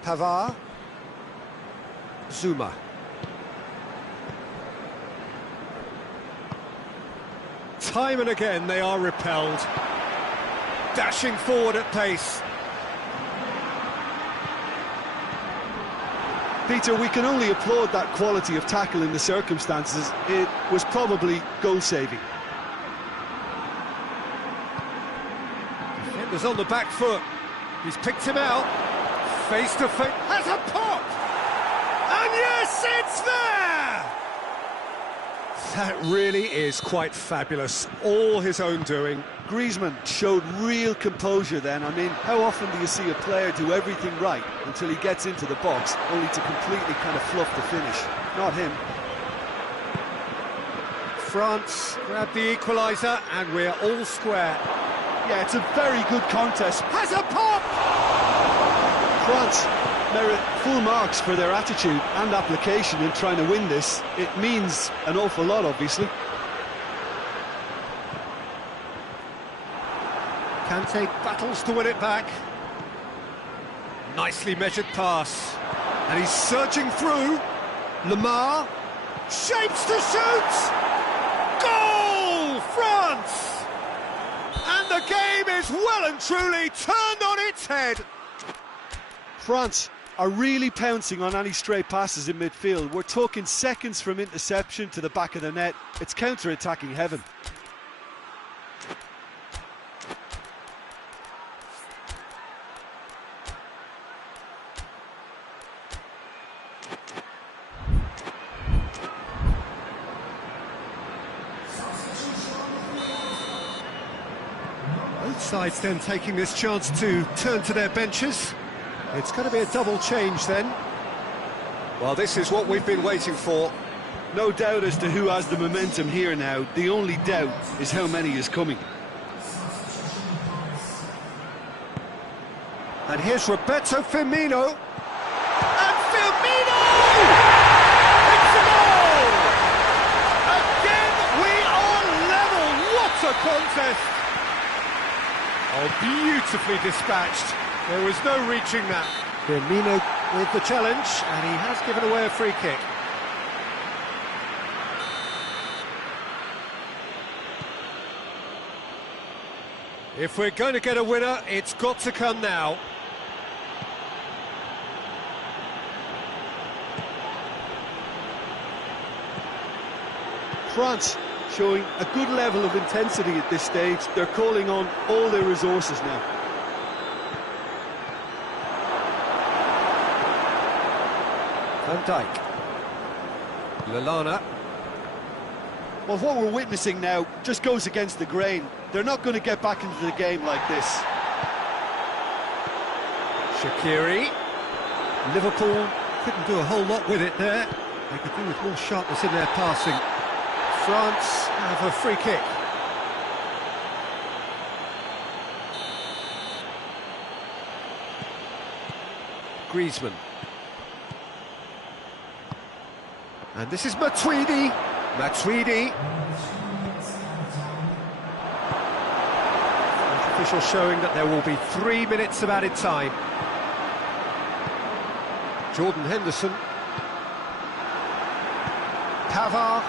Pavard. Zuma. time and again they are repelled. Dashing forward at pace. Peter, we can only applaud that quality of tackle in the circumstances. It was probably goal-saving. Defender's on the back foot. He's picked him out. Face to face. Has a pop! And yes, it's there! That really is quite fabulous. All his own doing. Griezmann showed real composure then. I mean, how often do you see a player do everything right until he gets into the box, only to completely kind of fluff the finish? Not him. France grab the equaliser, and we're all square. Yeah, it's a very good contest. Has a pop! France merit full marks for their attitude and application in trying to win this. It means an awful lot, obviously. Kante battles to win it back. Nicely measured pass. And he's surging through. Lamar. Shapes to shoot! Goal! France! And the game is well and truly turned on its head. France are really pouncing on any stray passes in midfield. We're talking seconds from interception to the back of the net. It's counter-attacking heaven. Both sides then taking this chance to turn to their benches. It's going to be a double change then. Well, this is what we've been waiting for. No doubt as to who has the momentum here now. The only doubt is how many is coming. And here's Roberto Firmino. And Firmino! It's a goal! Again, we are level. What a contest! Oh, beautifully dispatched. There was no reaching that. Firmino with the challenge, and he has given away a free kick. If we're going to get a winner, it's got to come now. France showing a good level of intensity at this stage. They're calling on all their resources now. Van Dijk. Lallana. Well, what we're witnessing now just goes against the grain. They're not going to get back into the game like this. Shaqiri. Liverpool couldn't do a whole lot with it there. They could do with more sharpness in their passing. France have a free kick. Griezmann. And this is Matuidi. Matuidi. Official showing that there will be 3 minutes of added time. Jordan Henderson. Pavard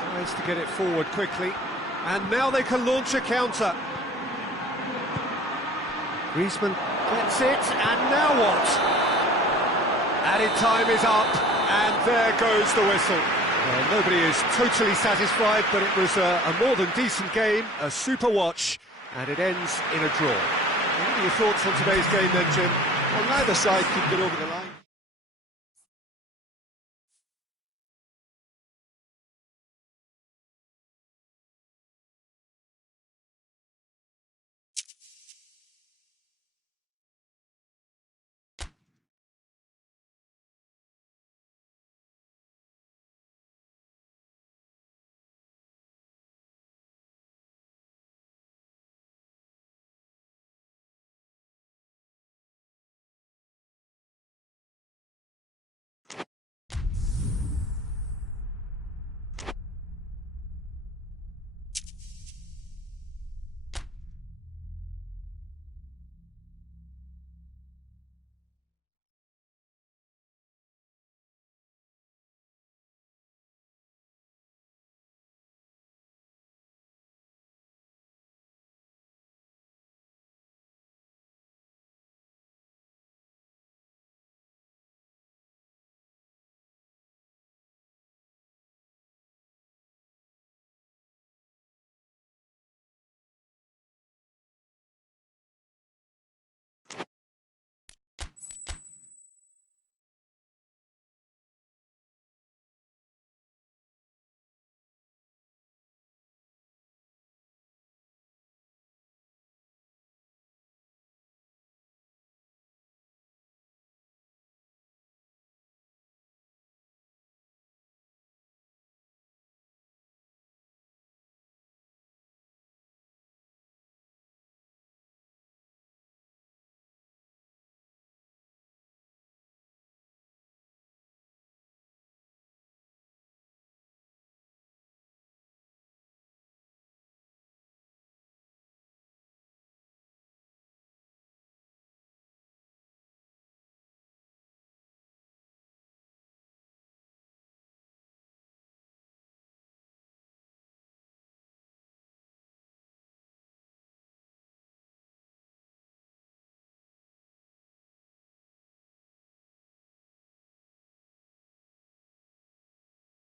tries to get it forward quickly. And now they can launch a counter. Griezmann gets it, and now what? Added time is up. And there goes the whistle. Well, nobody is totally satisfied, but it was a more than decent game, a super watch, and it ends in a draw. What are your thoughts on today's game then, Jim? Well, neither side could get over the line.